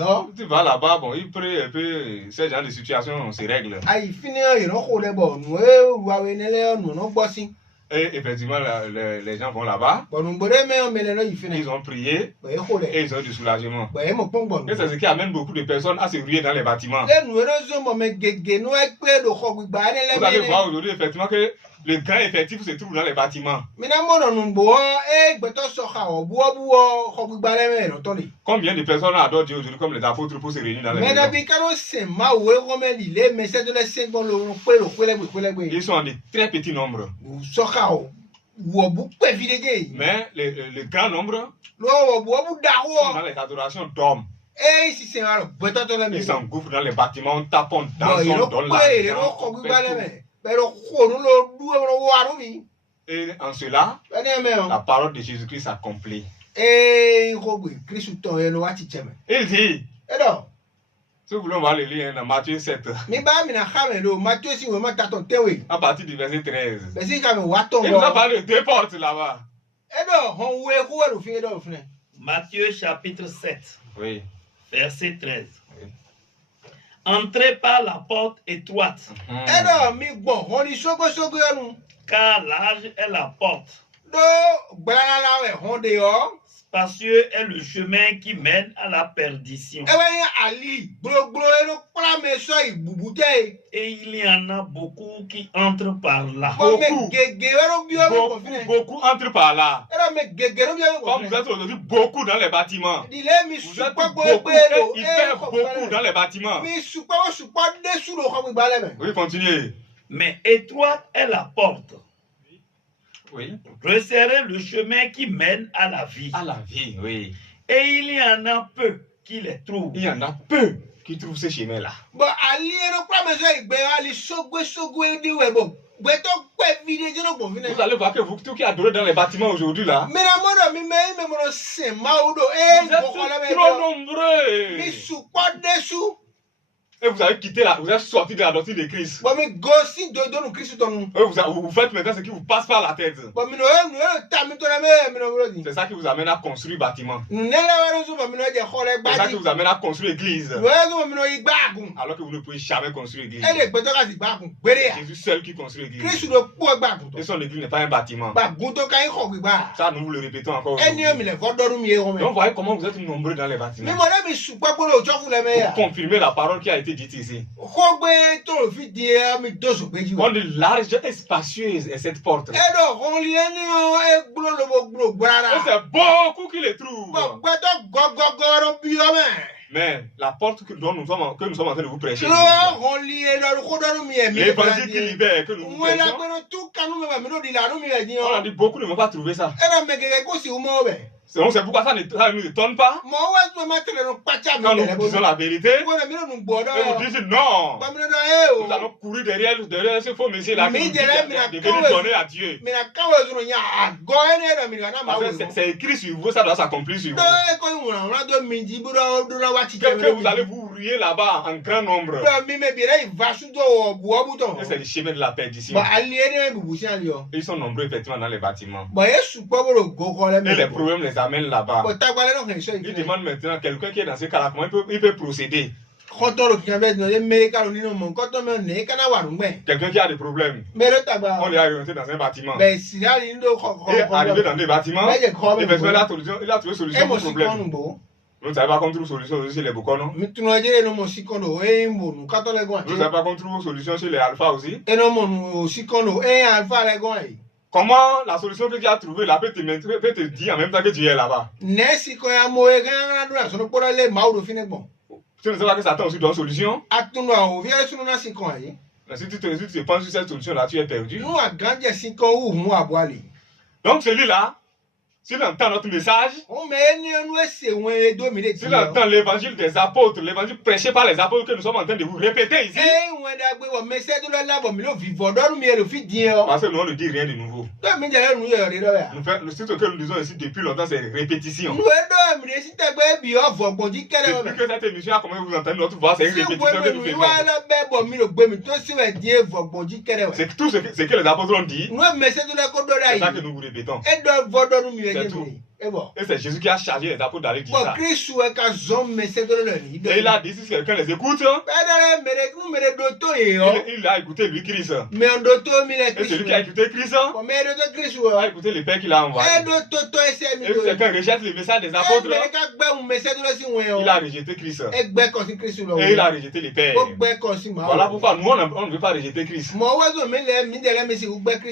o. Tu vas là-bas, bon, il prie et puis ce genre de situation se règle. Ai fini o iro kho le bo nu e wa we ne le nu no gbo si. Et effectivement, les gens vont là-bas, Bo nu gbore me o mele no yi fini. ils ont prié Bo e kho le. et ils ont du soulagement. Bo e mo pon gbo. Et c'est ce qui amène beaucoup de personnes à se ruer dans les bâtiments. Le nu ro zo mo me gege no e pe do kho gba ne Vous allez le voir me. aujourd'hui effectivement que le grand effectif se trouve dans les bâtiments. Mi na mo no nu bo e gbe to so kha o bu o kho gba le me no to le. Combien de personnes adorent Dieu aujourd'hui comme les apôtres pour se réunir dans les Me na maisons? bi karo se ma we ko me li le me se do le se gbo lo pe le gbe. Ils sont en de très petits nombres. So kha o. Wo bu pe videje. Mais le grand nombre Lo wo bu da sont dans wo. les adorations d'hommes. E si se wa gbe to le me. Ils s'engouffrent dans les bâtiments, on tape, on Bon, danse, il on a donne pas il a l'argent. ko on gba le fait me. Pero ko nu lo du o wa ru mi. tout. Et en cela, Bani me o. la parole de Jésus-Christ s'accomplit. E ko gbe Christ ton e lo wa ti cheme. Il dit, E do. si vous voulez, on va le lire dans Matthieu 7, Mi ba mi na khame lo Matthieu si we ma ta ton tewe. à partir du verset 13. Be si ka me wa ton Il nous a go. parlé de deux portes là-bas. E do hon we ko wa lo fi do fune. Matthieu chapitre 7, Oui. verset 13. Oui. Entrez par la porte étroite, E do mi gbo hon ni sogo enu. car large est la porte. Do gbara la we hon de yo. Spacieux est le chemin qui mène à la perdition. E we ali gro e lo pra me so ibubute. Et il y en a beaucoup qui entrent par là. Bo me Beaucoup. gege ro bi o ko fune. Beaucoup entrent par là. E do me gege ro bi o ko Comme vous fune. êtes aujourd'hui beaucoup dans les bâtiments. Dile mi Vous su êtes pa beaucoup, gbo pe lo. il fait beaucoup dans les bâtiments. Mi su pa de su lo ko gba le me. Oui, continuez. Mais étroite est la porte. Oui. Resserrez le chemin qui mène à la vie. À la vie, oui. Et il y en a peu qui les trouvent. Il y en a peu qui trouvent ce chemin-là. Bo ali ro pra me so igbe ali sogwe di we bo. Gbe to pe video je no gbo fune. Vous allez voir que vous tous qui adorez dans les bâtiments aujourd'hui là, Mi na mo do mi me mo no se ma odo vous êtes bo ko le me. trop nombreux. Mi su pa de su. Et vous avez quitté là, vous êtes sorti de la doctrine de Christ. Bo mi go si do no Christ ton nu. Et vous faites maintenant ce qui vous passe par la tête. Bo mi no ta mi to na me mi no bro di. C'est ça qui vous amène à construire bâtiment. Nu ne la wa so bo mi no je khole C'est ça gba qui di. vous amène à construire église. Nu e so bo mi no igba agun. Alors que vous ne pouvez jamais construire église. E le gbe to ka si gba agun gbere ya. Jésus seul qui construit église. Christ do po gba agun Et to. son église n'est pas un bâtiment. Ba gun to ka ko gba. Ça, nous vous le répétons encore Eni o mi aujourd'hui. le fo doru mi e o me. Donc, voyez comment vous êtes nombreux dans les Mi bâtiments. mo le mi su pa gboro o cho fu le me ya. Pour confirmer la parole qui a été dite ici. Ko gbe to fi di e mi do so peji On wa. dit large et spacieuse est cette porte. E do hon li eni o e gboro lo bo gboro Et gbara. c'est beaucoup qui les trouvent. Bo gbe to go ro bi o me. Mais la porte que nous sommes en train de vous prêcher, l'évangile qui libère, que nous vous prêchons, on a dit beaucoup ne vont pas trouver ça. C'est pourquoi ça ne nous étonne pas. Quand nous disons la vérité, et vous dites non. Nous allons courir derrière ce faux messie là qui nous dit de venir donner à Dieu. C'est écrit sur vous, ça doit s'accomplir sur vous. Que vous allez vous rouiller là-bas en grand nombre. Et c'est le chemin de la perdition. Ils sont nombreux effectivement dans les bâtiments. Et les problèmes les amènent là-bas. Ils demandent maintenant quelqu'un qui est dans ce cas-là, comment il peut procéder. Quelqu'un qui a des problèmes, on est arrivé dans un bâtiment. Et arrivé dans des bâtiments, il a trouvé solution pour le problème. Vous ne savez pas qu'on trouve solution chez les Bokono? Vous ne savez pas qu'on trouve solution chez les Alpha aussi? Comment la solution que tu as trouvée là peut te dire en même temps que tu es là-bas? Tu ne sais pas que Satan aussi donne solution? Mais si tu te penses sur cette solution là, tu es perdu. Donc celui-là, s'il entend notre message, s'il entend l'évangile des apôtres, l'évangile prêché par les apôtres que nous sommes en train de vous répéter ici, parce que nous on ne dit rien de nouveau. Ce que nous disons ici depuis longtemps, c'est répétition. Depuis que cette émission a commencé, vous entendez notre voix, c'est une répétition que nous faisons. C'est tout ce que les apôtres ont dit, c'est ça que nous vous répétons. C'est tout. Et c'est Jésus qui a chargé les apôtres d'aller dire ça. Et il a dit, si quelqu'un les écoute, il a écouté lui Christ. Et celui qui a écouté Christ a écouté le Père qui l'a envoyé. Et si quelqu'un rejette le message des apôtres, il a rejeté Christ. Et il a rejeté le Père. Voilà pourquoi nous, on ne veut pas rejeter Christ.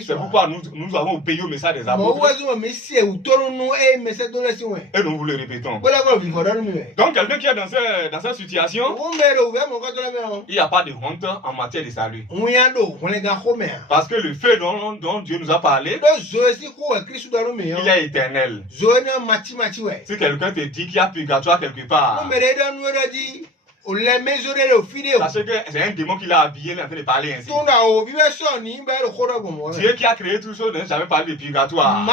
C'est pourquoi nous avons obéi au message des apôtres. Et nous vous le répétons. Donc quelqu'un qui est dans cette situation, il n'y a pas de honte en matière de salut. Parce que le feu dont Dieu nous a parlé, il est éternel. Si quelqu'un te dit qu'il y a purgatoire quelque part, sachez que c'est un démon qui l'a habillé, il est en train de parler ainsi. Dieu qui a créé tout ça n'a jamais parlé de purgatoire.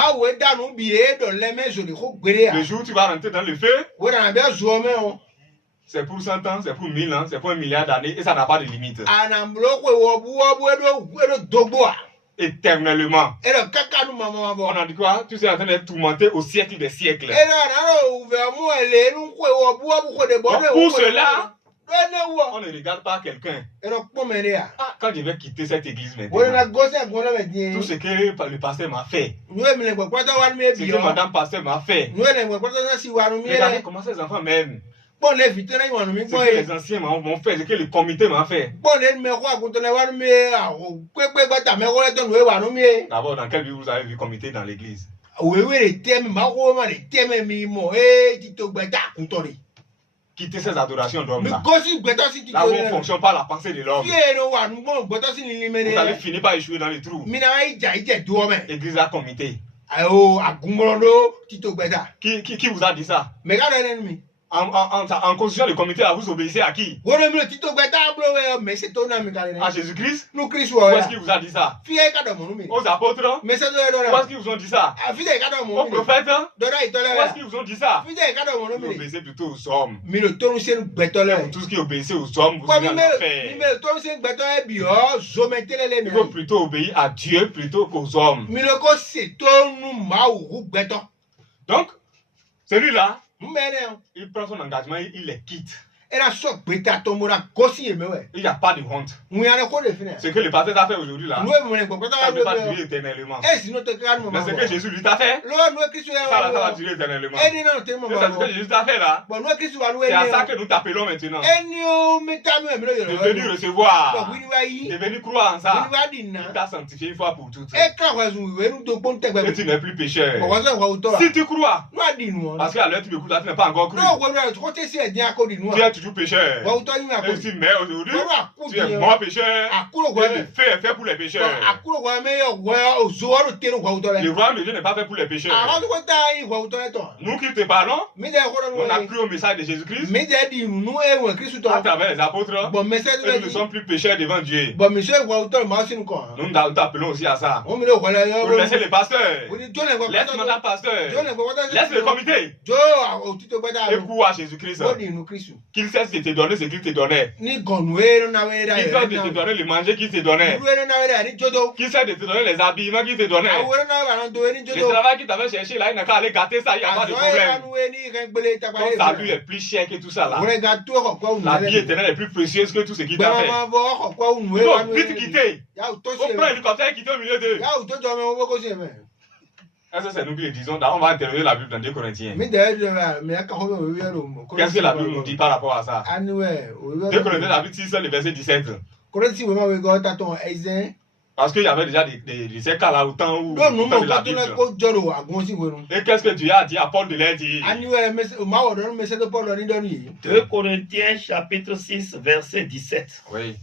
Le jour où tu vas rentrer dans le feu, c'est pour 100 ans, c'est pour 1000 ans, c'est pour 1 milliard d'années et ça n'a pas de limite. Éternellement. On a dit quoi? Tu es en train d'être tourmenté au siècle des siècles. Donc pour cela, on ne regarde pas quelqu'un. Quand je vais quitter cette église maintenant, tout ce que le pasteur m'a fait, ce que madame pasteur m'a fait, regardez comment ces enfants m'aiment. Ce que les anciens m'ont fait, ce que le comité m'a fait. D'abord, dans quelle vie vous avez vu comité dans l'église? Quitter ces adorations d'hommes-là. Là où on fonctionne par la pensée de l'homme. Vous allez finir par échouer dans les trous. Église à comité. Qui vous a dit ça? En constitution de comité, là, vous obéissez à qui? À Jésus-Christ? Où est-ce qu'il vous a dit ça? Aux apôtres? Où est-ce qu'ils vous ont dit ça? Aux prophètes? Où est-ce qu'ils vous ont dit ça? Vous obéissez plutôt aux hommes. Tout ce qui obéissez aux hommes, vous allez en faire. Il faut plutôt obéir à Dieu plutôt qu'aux hommes. Donc, celui-là, il prend son engagement, il les quitte. Era so beta tomora gosi e mewe. Il n'y a pas de honte. Mu ya ko de fina. Ce que le pasteur a fait aujourd'hui là, Nous me ne peut ça ne peut pas durer éternellement. Eh sinon te kan mo. Mais ce que Jésus lui t'a fait, Lo no Christ ya. ça va durer éternellement. Eh ni na te mo. C'est ça ce que Jésus t'a fait là. Bon no Christ wa lo C'est à ça que nous t'appelons maintenant. Eh ni o me ta me me De lo. venir recevoir, Bon wi wa yi. de venir croire en ça. Wi wa di na. Il t'a sanctifié une fois pour toutes. E ka wa zu we nu to bon te gbe. Et tu n'es plus pécheur. Bon wa so wa to. Si tu crois, No adi nu. parce qu'à l'heure tu m'écoutes là, tu n'es pas encore cru. No wo no ko te si e din akodi nu. Tu es toujours pécheur. Wa to yi na ko. Et tu mets aujourd'hui, tu es Tu mort pécheur. akuro Et wa. le feu est fait pour les pécheurs. Akuro wa me yo wa o zo wa te no wa to le. Le royaume de Dieu n'est pas fait pour les pécheurs. Àwọn tó kọ́ tá ìwà òótọ́ ẹ̀tọ́. Nous qui te parlons, Mi jẹ́ ìkọ́rọ̀ on a ló cru au message de Jésus-Christ mi jẹ́ di ìrùnú ẹ̀wọ̀n Kristu à tọ́. travers les apôtres. Bọ̀ mẹsẹ̀ tó Et nous ne lẹ́yìn. sommes plus pécheurs devant Dieu. Bọ̀ mi sọ ìwà òótọ́ ìmọ̀ sínú kan. Nous nous t'appelons aussi à ça. Wọ́n mi lè wọlé yọ. Vous laissez les pasteurs. Wọ́n ní jọ́nà ìwà Laisse madame pasteur. Jọ́nà ìwà òótọ́ Laisse le comité. Jọ́ òtítọ́ gbọ́dọ̀ Et àrùn. cours à Jésus-Christ. Ó di ìrùn Kristu. Qu'il cesse de te donner ce qu'il te donnait. Ní gọ̀nù ẹ̀rọ náà wẹ̀rẹ̀ Qu'il cesse de te donner le manger qu'il te donnait. Ìlú ẹ̀rọ náà wẹ̀rẹ̀ ní jọ́dọ̀. Qu'il cesse de te donner les habillements qu'il te donnait. Àwòrán náà wà lọ́dọ̀ ẹni Le jọ́dọ̀. travail qu'il t'avait cherché là, il n'a qu'à aller gâter ça, il n'y a pas de Àzọ́ problème. ìranu ẹni ìkẹ́gbẹ́lẹ́ Ton ìtàkùn salut est plus cher que tout ça là. Wọ́n ga tó ọkọ̀ òun La vie éternelle est plus précieuse que tout ce qu'il t'a fait. Gbẹ́mọ̀ bọ́ ọkọ̀ òun Il faut vite quitter. Yà ò tó Au sí plan ẹ̀. hélicoptère et quitter au milieu d'eux. Yà ò tó jọ ọmọ owó kó sí ẹ̀ mẹ́. Est-ce que c'est nous qui le disons? On va interroger la Bible dans 2 Corinthiens. Mi dẹ̀ ẹ́ mi ẹ̀ kà kọ́ mi ò wíwẹ́ Qu'est-ce que la Bible nous dit par rapport à ça? Anuwẹ̀ 2 Corinthiens, chapitre 6, le verset 17. Kọ́rẹ́tì wẹ́n máa wẹ́ gọ́ tàtọ̀ ẹ̀zẹ̀. Parce qu'il y avait déjà ces cas là au temps où Lónìí on mọ̀ parlait de la kó tó lẹ́ Bible. kó jọ̀rọ̀ àgbọn sí wẹ́nu. Et qu'est-ce que Dieu a dit à Paul de leur dire? Anuwẹ̀ máa wọ̀ dọ́nu mẹsẹ̀ tó Paul ní dọ́nu yìí. 2 Corinthiens chapitre 6 verset 17. Oui,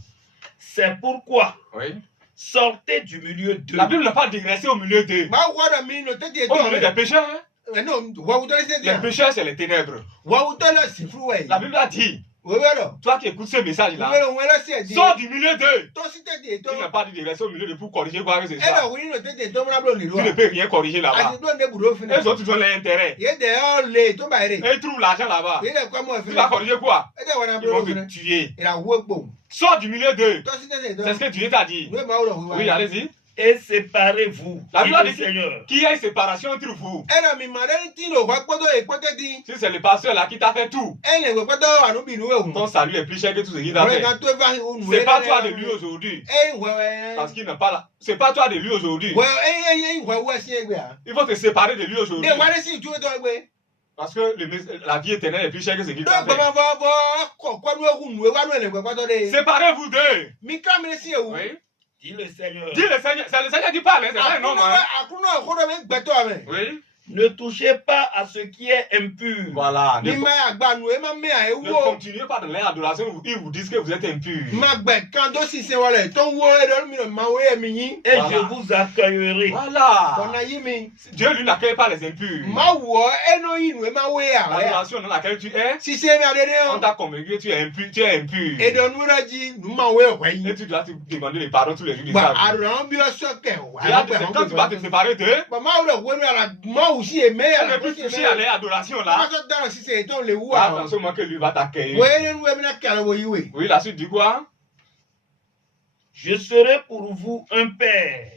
C'est pourquoi oui. sortez du milieu d'eux. La Bible n'a pas dégraissé au milieu d'eux. Máa wọ́ dọ̀ mi nù tètè Au tó milieu des pécheurs. Hein? Wàwùtọ́ lẹ́sẹ̀ Les díẹ̀. pécheurs, c'est les ténèbres. Wàwùtọ́ lọ sí fúru wẹ̀ La yìí. Bible a dit, Wẹ́wẹ́ lọ. toi qui écoutes ce message là, Wẹ́wẹ́ wọ́n lọ́sẹ̀ díẹ̀. sors du milieu d'eux. Tó sí tètè tó. Tu n'as pas dit de rester au milieu de pour corriger quoi que ce Ẹ soit. lọ wí nínú tètè tó múná bọ̀ nílùú Tu ne wa. peux rien corriger là-bas. Àti tó ń dé bùdó fún Les autres, ils ont l'intérêt. Yé dẹ̀ ọ́ lè tó bá yẹrẹ. Et ils trouvent l'argent là-bas. Yé dẹ̀ kọ́ mọ́ Tu ẹ̀fín. vas corriger quoi? Ẹ dẹ̀ wọ́n náà Ils vont bùdó fún te ẹ. tuer. Ìràwọ̀ gbò. Sors du milieu d'eux. Tó sí tètè tó. C'est ce que Dieu t'a dit. Ìwé máa wúlò wíwá. Oui, allez-y. Et séparez-vous, La dit Bible a le dit Seigneur. qu'il y a une séparation entre vous. Ẹ lọ mi mà lẹ́ni tí lò wá gbọ́dọ̀ èkótẹ́ di. Si c'est le pasteur là qui t'a fait tout, Ẹ lè wẹ̀ gbọ́dọ̀ ànúbì ìlú ẹ̀hún. ton salut est plus cher que tout ce qu'il t'a Wọ́n fait. kan tó bá òun C'est pas toi de lui aujourd'hui. Ẹ wẹ̀wẹ̀. Parce qu'il n'est pas là. C'est pas toi de lui aujourd'hui. Wẹ̀ ẹ wẹ̀wẹ̀ sí ẹgbẹ́ à. Il faut te séparer de lui aujourd'hui. Dé wálé sí ìtúwé tó ẹgbẹ́. Parce que la vie éternelle est plus chère que ce qu'il t'a Ló fait. gbọ́mọ fọ́ kọ̀ọ̀kọ́ ní ẹ̀hún nù wá lóye lẹ́gbẹ̀ẹ́ pátọ́ dé. Séparez-vous d'eux. Mi ká mi sí ẹ̀hún. Oui. Dit le Seigneur. Dis le Seigneur. C'est le Seigneur qui parle. Hein, c'est pas un homme. Hein. Àkúnná ọ̀kúnná mi gbẹ̀tọ̀ mi. Oui. Ne touchez pas à ce qui est impur. Voilà. Mi máa àgbànú ẹ máa mi à Ne ewu. continuez pas dans l'adoration où ils vous disent que vous êtes impurs. Má gbẹ̀ kan tó sì ṣe wọlé tó ń wo ẹ̀rọ mi máa wé ẹ̀mí yín. Et Voilà. je vous accueillerai. Voilà. Kọ̀nà yí mi. Dieu lui n'accueille pas les impurs. Má wọ̀ ẹnu yìí nù ẹ máa wé àwẹ̀. L'adoration dans laquelle tu es, Ṣiṣẹ́ mi àdédé on hàn. t'a convaincu que tu es impur. Tu es impur. Ìdọ̀nù rẹ̀ jí nù máa wé ọ̀wẹ́ Et yín. tu dois te demander le pardon tous les jours de Gbà ta vie. àrùn bí ọ̀ṣọ́ kẹ̀ wá. Quand tu vas te séparer d'eux, Gbà máa rẹ̀ wọ́n àrà máa wù sí èmé tu àrà ne peux plus toucher à leur adoration Má là. sọ dára ṣiṣẹ́ ètò lè wú àwọn. Attention, moi que lui va t'accueillir. Wọ́n nínú ẹ̀mí náà kí àrà wọ̀ yíwèé. Oui, la suite dit quoi? Je serai pour vous un père.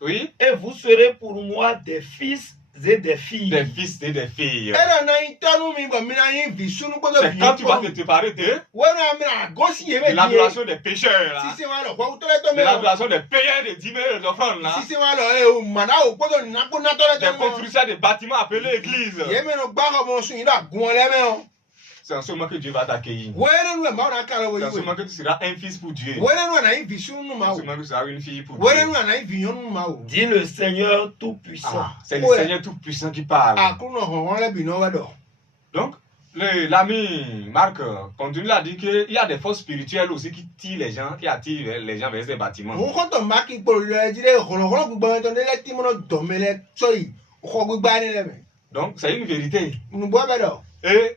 Oui, Et vous serez pour moi des fils et des filles. des fils et des filles. Ẹ̀rọ náà yín tọ́nu mi bọ̀ mí náà yín fi súnú gbọ́dọ̀ C'est fi quand tu vas yín te séparer d'eux, Wọ́n náà mi náà gọ́sì yé de méjì. l'adoration des pécheurs là, Ṣiṣẹ́ wa lọ kọ́ tọ́lẹ̀ tó de mẹ́rọ. l'adoration des payeurs des dîmes et des offrandes là, Ṣiṣẹ́ wa lọ ẹ̀ o màdá o gbọ́dọ̀ nínú agbóná tọ́lẹ̀ tó des mẹ́rọ. constructions des bâtiments appelés églises. Yé mẹ́nu gbáhọ̀ mọ sùn yín náà gun ọ lẹ́mẹ́ o. C'est en ce moment que Dieu va t'accueillir. Wọ́n nínú ẹ̀ máa náà kàrà wọ̀ C'est en ce yíwèé. moment que tu seras un fils pour Dieu. Wọ́n nínú ẹ̀ náà yín fi súnú C'est máa en ce wò. moment que tu seras une fille pour Wọ́n Dieu. nínú ẹ̀ náà yín fi yán nínú máa wò. Dit le Seigneur Tout-Puissant. Ah, c'est le Ouais. Seigneur Tout-Puissant qui parle. Àkúnná hàn wọ́n lẹ́bi náà wẹ́dọ̀. Donc, l'ami Marc continue à dire qu'il y a des forces spirituelles aussi qui tirent les gens, qui attirent les gens vers ces bâtiments. Òun kọ́ tọ̀ máa kí gbòòrò lọ jíde ọ̀họ̀lọ̀họ̀lọ̀ gbogbo ẹ̀tọ́ nílẹ̀ tí mo náà dọ̀mẹ́lẹ̀ sọ́yì ọkọ̀ gbígbá nílẹ̀ mẹ́. Donc, c'est une vérité. Nùbọ́ bẹ̀ dọ̀. Et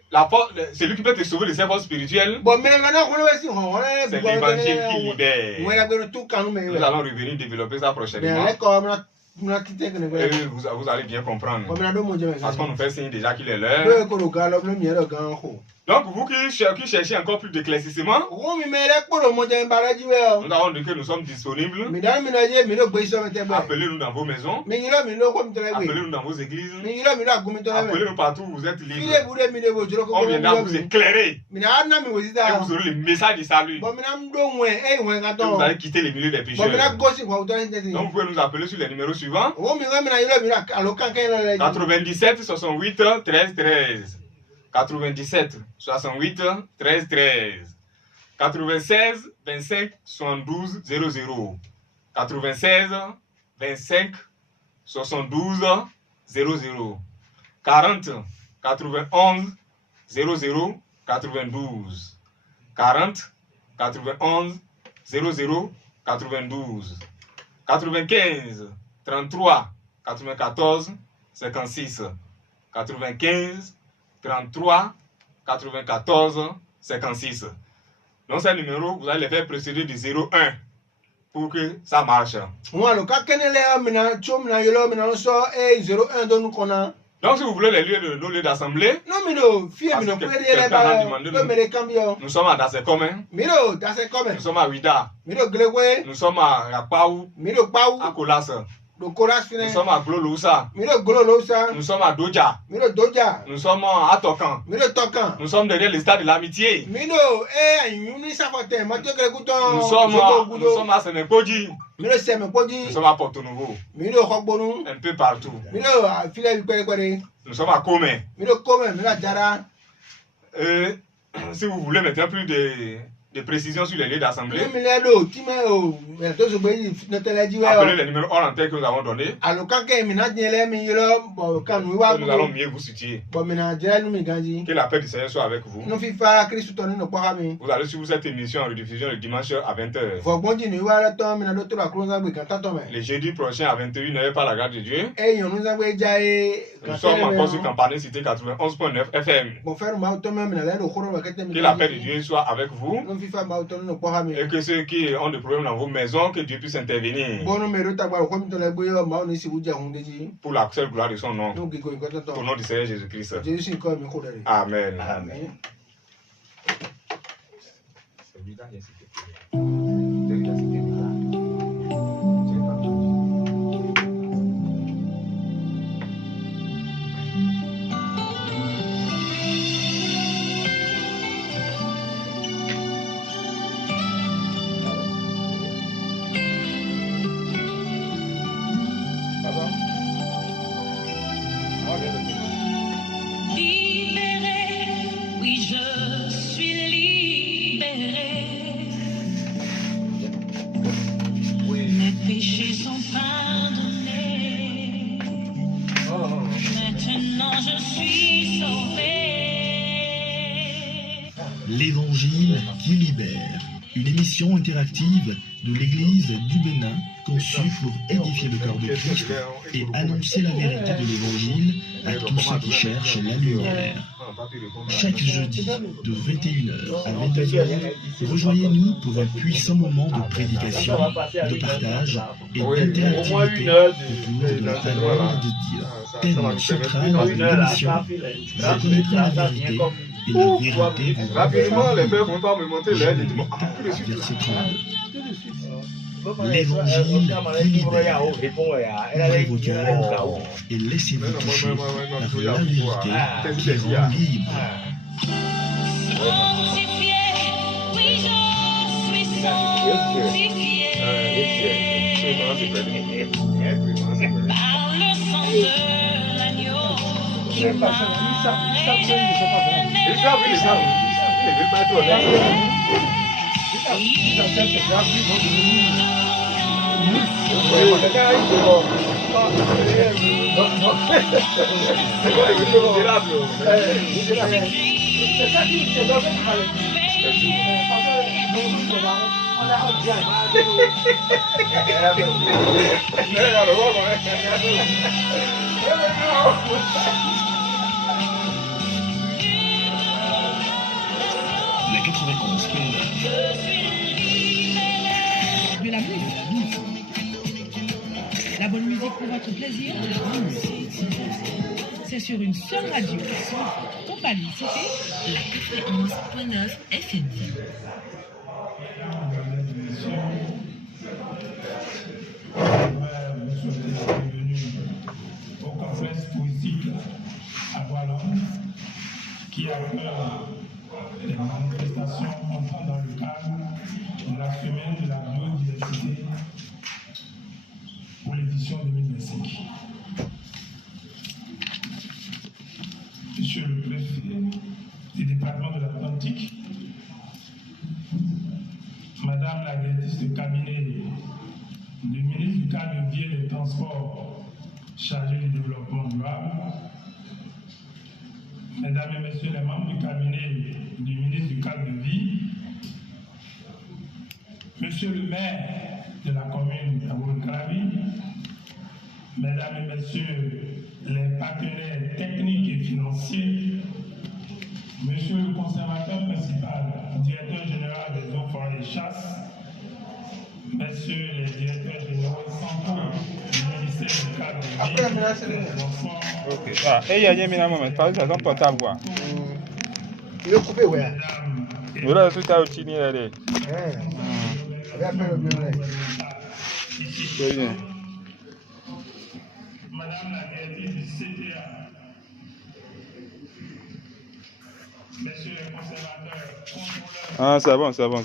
celui qui peut te sauver de ces forces spirituelles, Bọ̀ mẹ́rin náà kúnlẹ̀ wẹ̀ sí hàn wọ́n lẹ́bi c'est gbọ́ ẹ̀tọ́ l'évangile qui nílẹ̀ libère. wọ́n yà gbẹ́nu tó kanú mẹ́ Nous allons revenir développer ça prochainement. lẹ́kọ̀ọ́ múná títẹ́ kìnnì Et gbẹ́rẹ́. vous allez bien comprendre. Bọ̀ mẹ́rin náà dó mo jẹ́ mẹ́. Parce qu'on nous fait signe déjà qu'il est l'heure. Lóye kò ló ga lọ bí lómi ẹ̀rọ gan-an kò. Donc, vous qui cherchez encore plus d'éclaircissement, Rumi mere kpolo mo je mbara jiwe o. nous avons dit que nous sommes disponibles. Mi dan mi na je mi lo gbe so mete ba. Appelez-nous dans vos maisons. Mi yilo mi lo ko mi tole gbe. Appelez-nous dans vos églises. Mi yilo mi lo agumi tole me. Appelez-nous partout où vous êtes File libres. bude mi de bo juro ko. On viendra vous éclairer. Mi na na mi wo Et sita. vous aurez le message du salut. Bo mi na ndo nwe e nwe ka Et to. vous allez quitter les milieux des Bo mi na pécheurs. gosi ko to ni tete. Donc, vous pouvez nous appeler sur les numéros suivants. O mi mi na yilo mi na alo kan kan le. 97 68 13 13. 97 68 13 13. 96 25 72 00. 96 25 72 00. 40 91 00 92. 40 91 00 92. 95 33 94 56. 95 33 94 56. Donc ces numéros, vous allez les faire précéder du 01 pour que ça marche. Mo alo ka kenele mi na chom na yilo mi na so e 01 do nu kona. Donc si vous voulez les lieux de nos lieux d'assemblée, No mi no fie mi no Parce que pere quelqu'un le a ba. demandé Do nous. mere cambio. nous sommes à Dassekome, Mi no da se come. nous sommes à Ouida, Mi no glewe. nous sommes à Rapaou, Mi no à pawu. Kolas, Do koras fine. nous sommes à Glolousa, Mi no golo lo sa. nous sommes à Doja, Mi no doja. nous sommes à Tokan, Mi no tokan. nous sommes derrière le stade de l'amitié, Mi no e ayun ni safote ma to kere ku to. nous sommes à Sénépoji, Mi no se me nous poji. sommes à Porto Nouveau, Mi no khogbonu. un peu partout. Mi no file bi kwere kwere. Nous sommes à Comé. Mi no come mi na jara. Si vous voulez maintenant plus de précisions sur les lieux d'assemblée, Mi le do ti me o e to so gbe no tele jiwe appelez o. les numéros hors antenne que nous avons donnés. Alo kan ke mi na jele mi yilo bo kan wi wa Nous allons bu. mieux vous situer. Bo mi na jele nu mi ganji. Que la paix du Seigneur soit avec vous. No fi fa Kristu to ni no kwa mi. Vous allez suivre cette émission en rediffusion le dimanche à 20h. Fo gbonji ni wa to mi na do to la kro za gbe kan ta to me. Le jeudi prochain à 21h par la grâce de Dieu. E yon nu za gbe ja e. Nous sommes encore sur Campagne Cité 91.9 FM. Bon faire ma to me mi na le do khoro ba kete mi. Que la paix de Dieu soit avec vous. No fi fa ma to ni no kwa mi. Et que ceux qui ont des problèmes dans vos maisons, que Dieu puisse intervenir Bono me ro ta gba ko mi to le gbe yo ma o ni si bu je hun deji. pour la seule gloire de son nom. No gi ko nkan to Au to. nom du Seigneur Jésus-Christ. Jésus ko mi ko dare. Amen. Amen. Libéré, oui, je suis libéré. Mes péchés sont pardonnés. Maintenant je suis sauvé. L'Évangile qui libère, une émission interactive de l'Église du Bénin conçue pour édifier le corps de Christ et annoncer la vérité de l'Évangile à tous ceux qui cherchent la lumière. Chaque jeudi de 21h à 22h, rejoignez-nous pour un puissant moment de prédication, de partage et d'interactivité autour de la parole de Dieu. Thème central de l'émission, vous connaîtrez la vérité et la vérité vous Rapidement, les rendra frères vont pas me monter l'air. J'ai dit, bon, libre. tout de suite. Verset 32. L'évangile qui libère. Ouvrez vos cœurs et laissez-vous toucher par la vérité qui rend libre. Sanctifié, oui, je suis sanctifié. Par le sang de l'agneau qui m'a Ils savent, ils savent. Ils ne veulent pas être honnêtes. C'est quoi les misérables? La 91.9. De la musique. La bonne musique pour votre plaisir. De la bonne musique. c'est sur une seule radio. Compagnie, c'était la 91.9 FM. Au complexe touristique à Wallon, qui accueille les manifestations entrant dans le cadre de la semaine de la biodiversité pour l'édition 2025. Monsieur le préfet du département de l'Atlantique, Madame la directrice de cabinet du ministre du cadre de vie et des transports chargé du développement durable, Mesdames et Messieurs les membres du cabinet du ministre du cadre de vie, Monsieur le maire de la commune d'Aboukarabi, Mesdames et Messieurs les partenaires techniques et financiers, Monsieur le conservateur principal, directeur général des eaux, forêts et chasses, Messieurs les directeurs généraux centraux du ministère du cadre de vie, des enfants. Ok. Ah, et il y a un moment, par exemple, un portable. Il est coupé, ouais. Il y a tout à outil. Avec le violet. Madame la directrice du CTA, Messieurs les conservateurs, contrôleurs. Ah, c'est bon, c'est bon.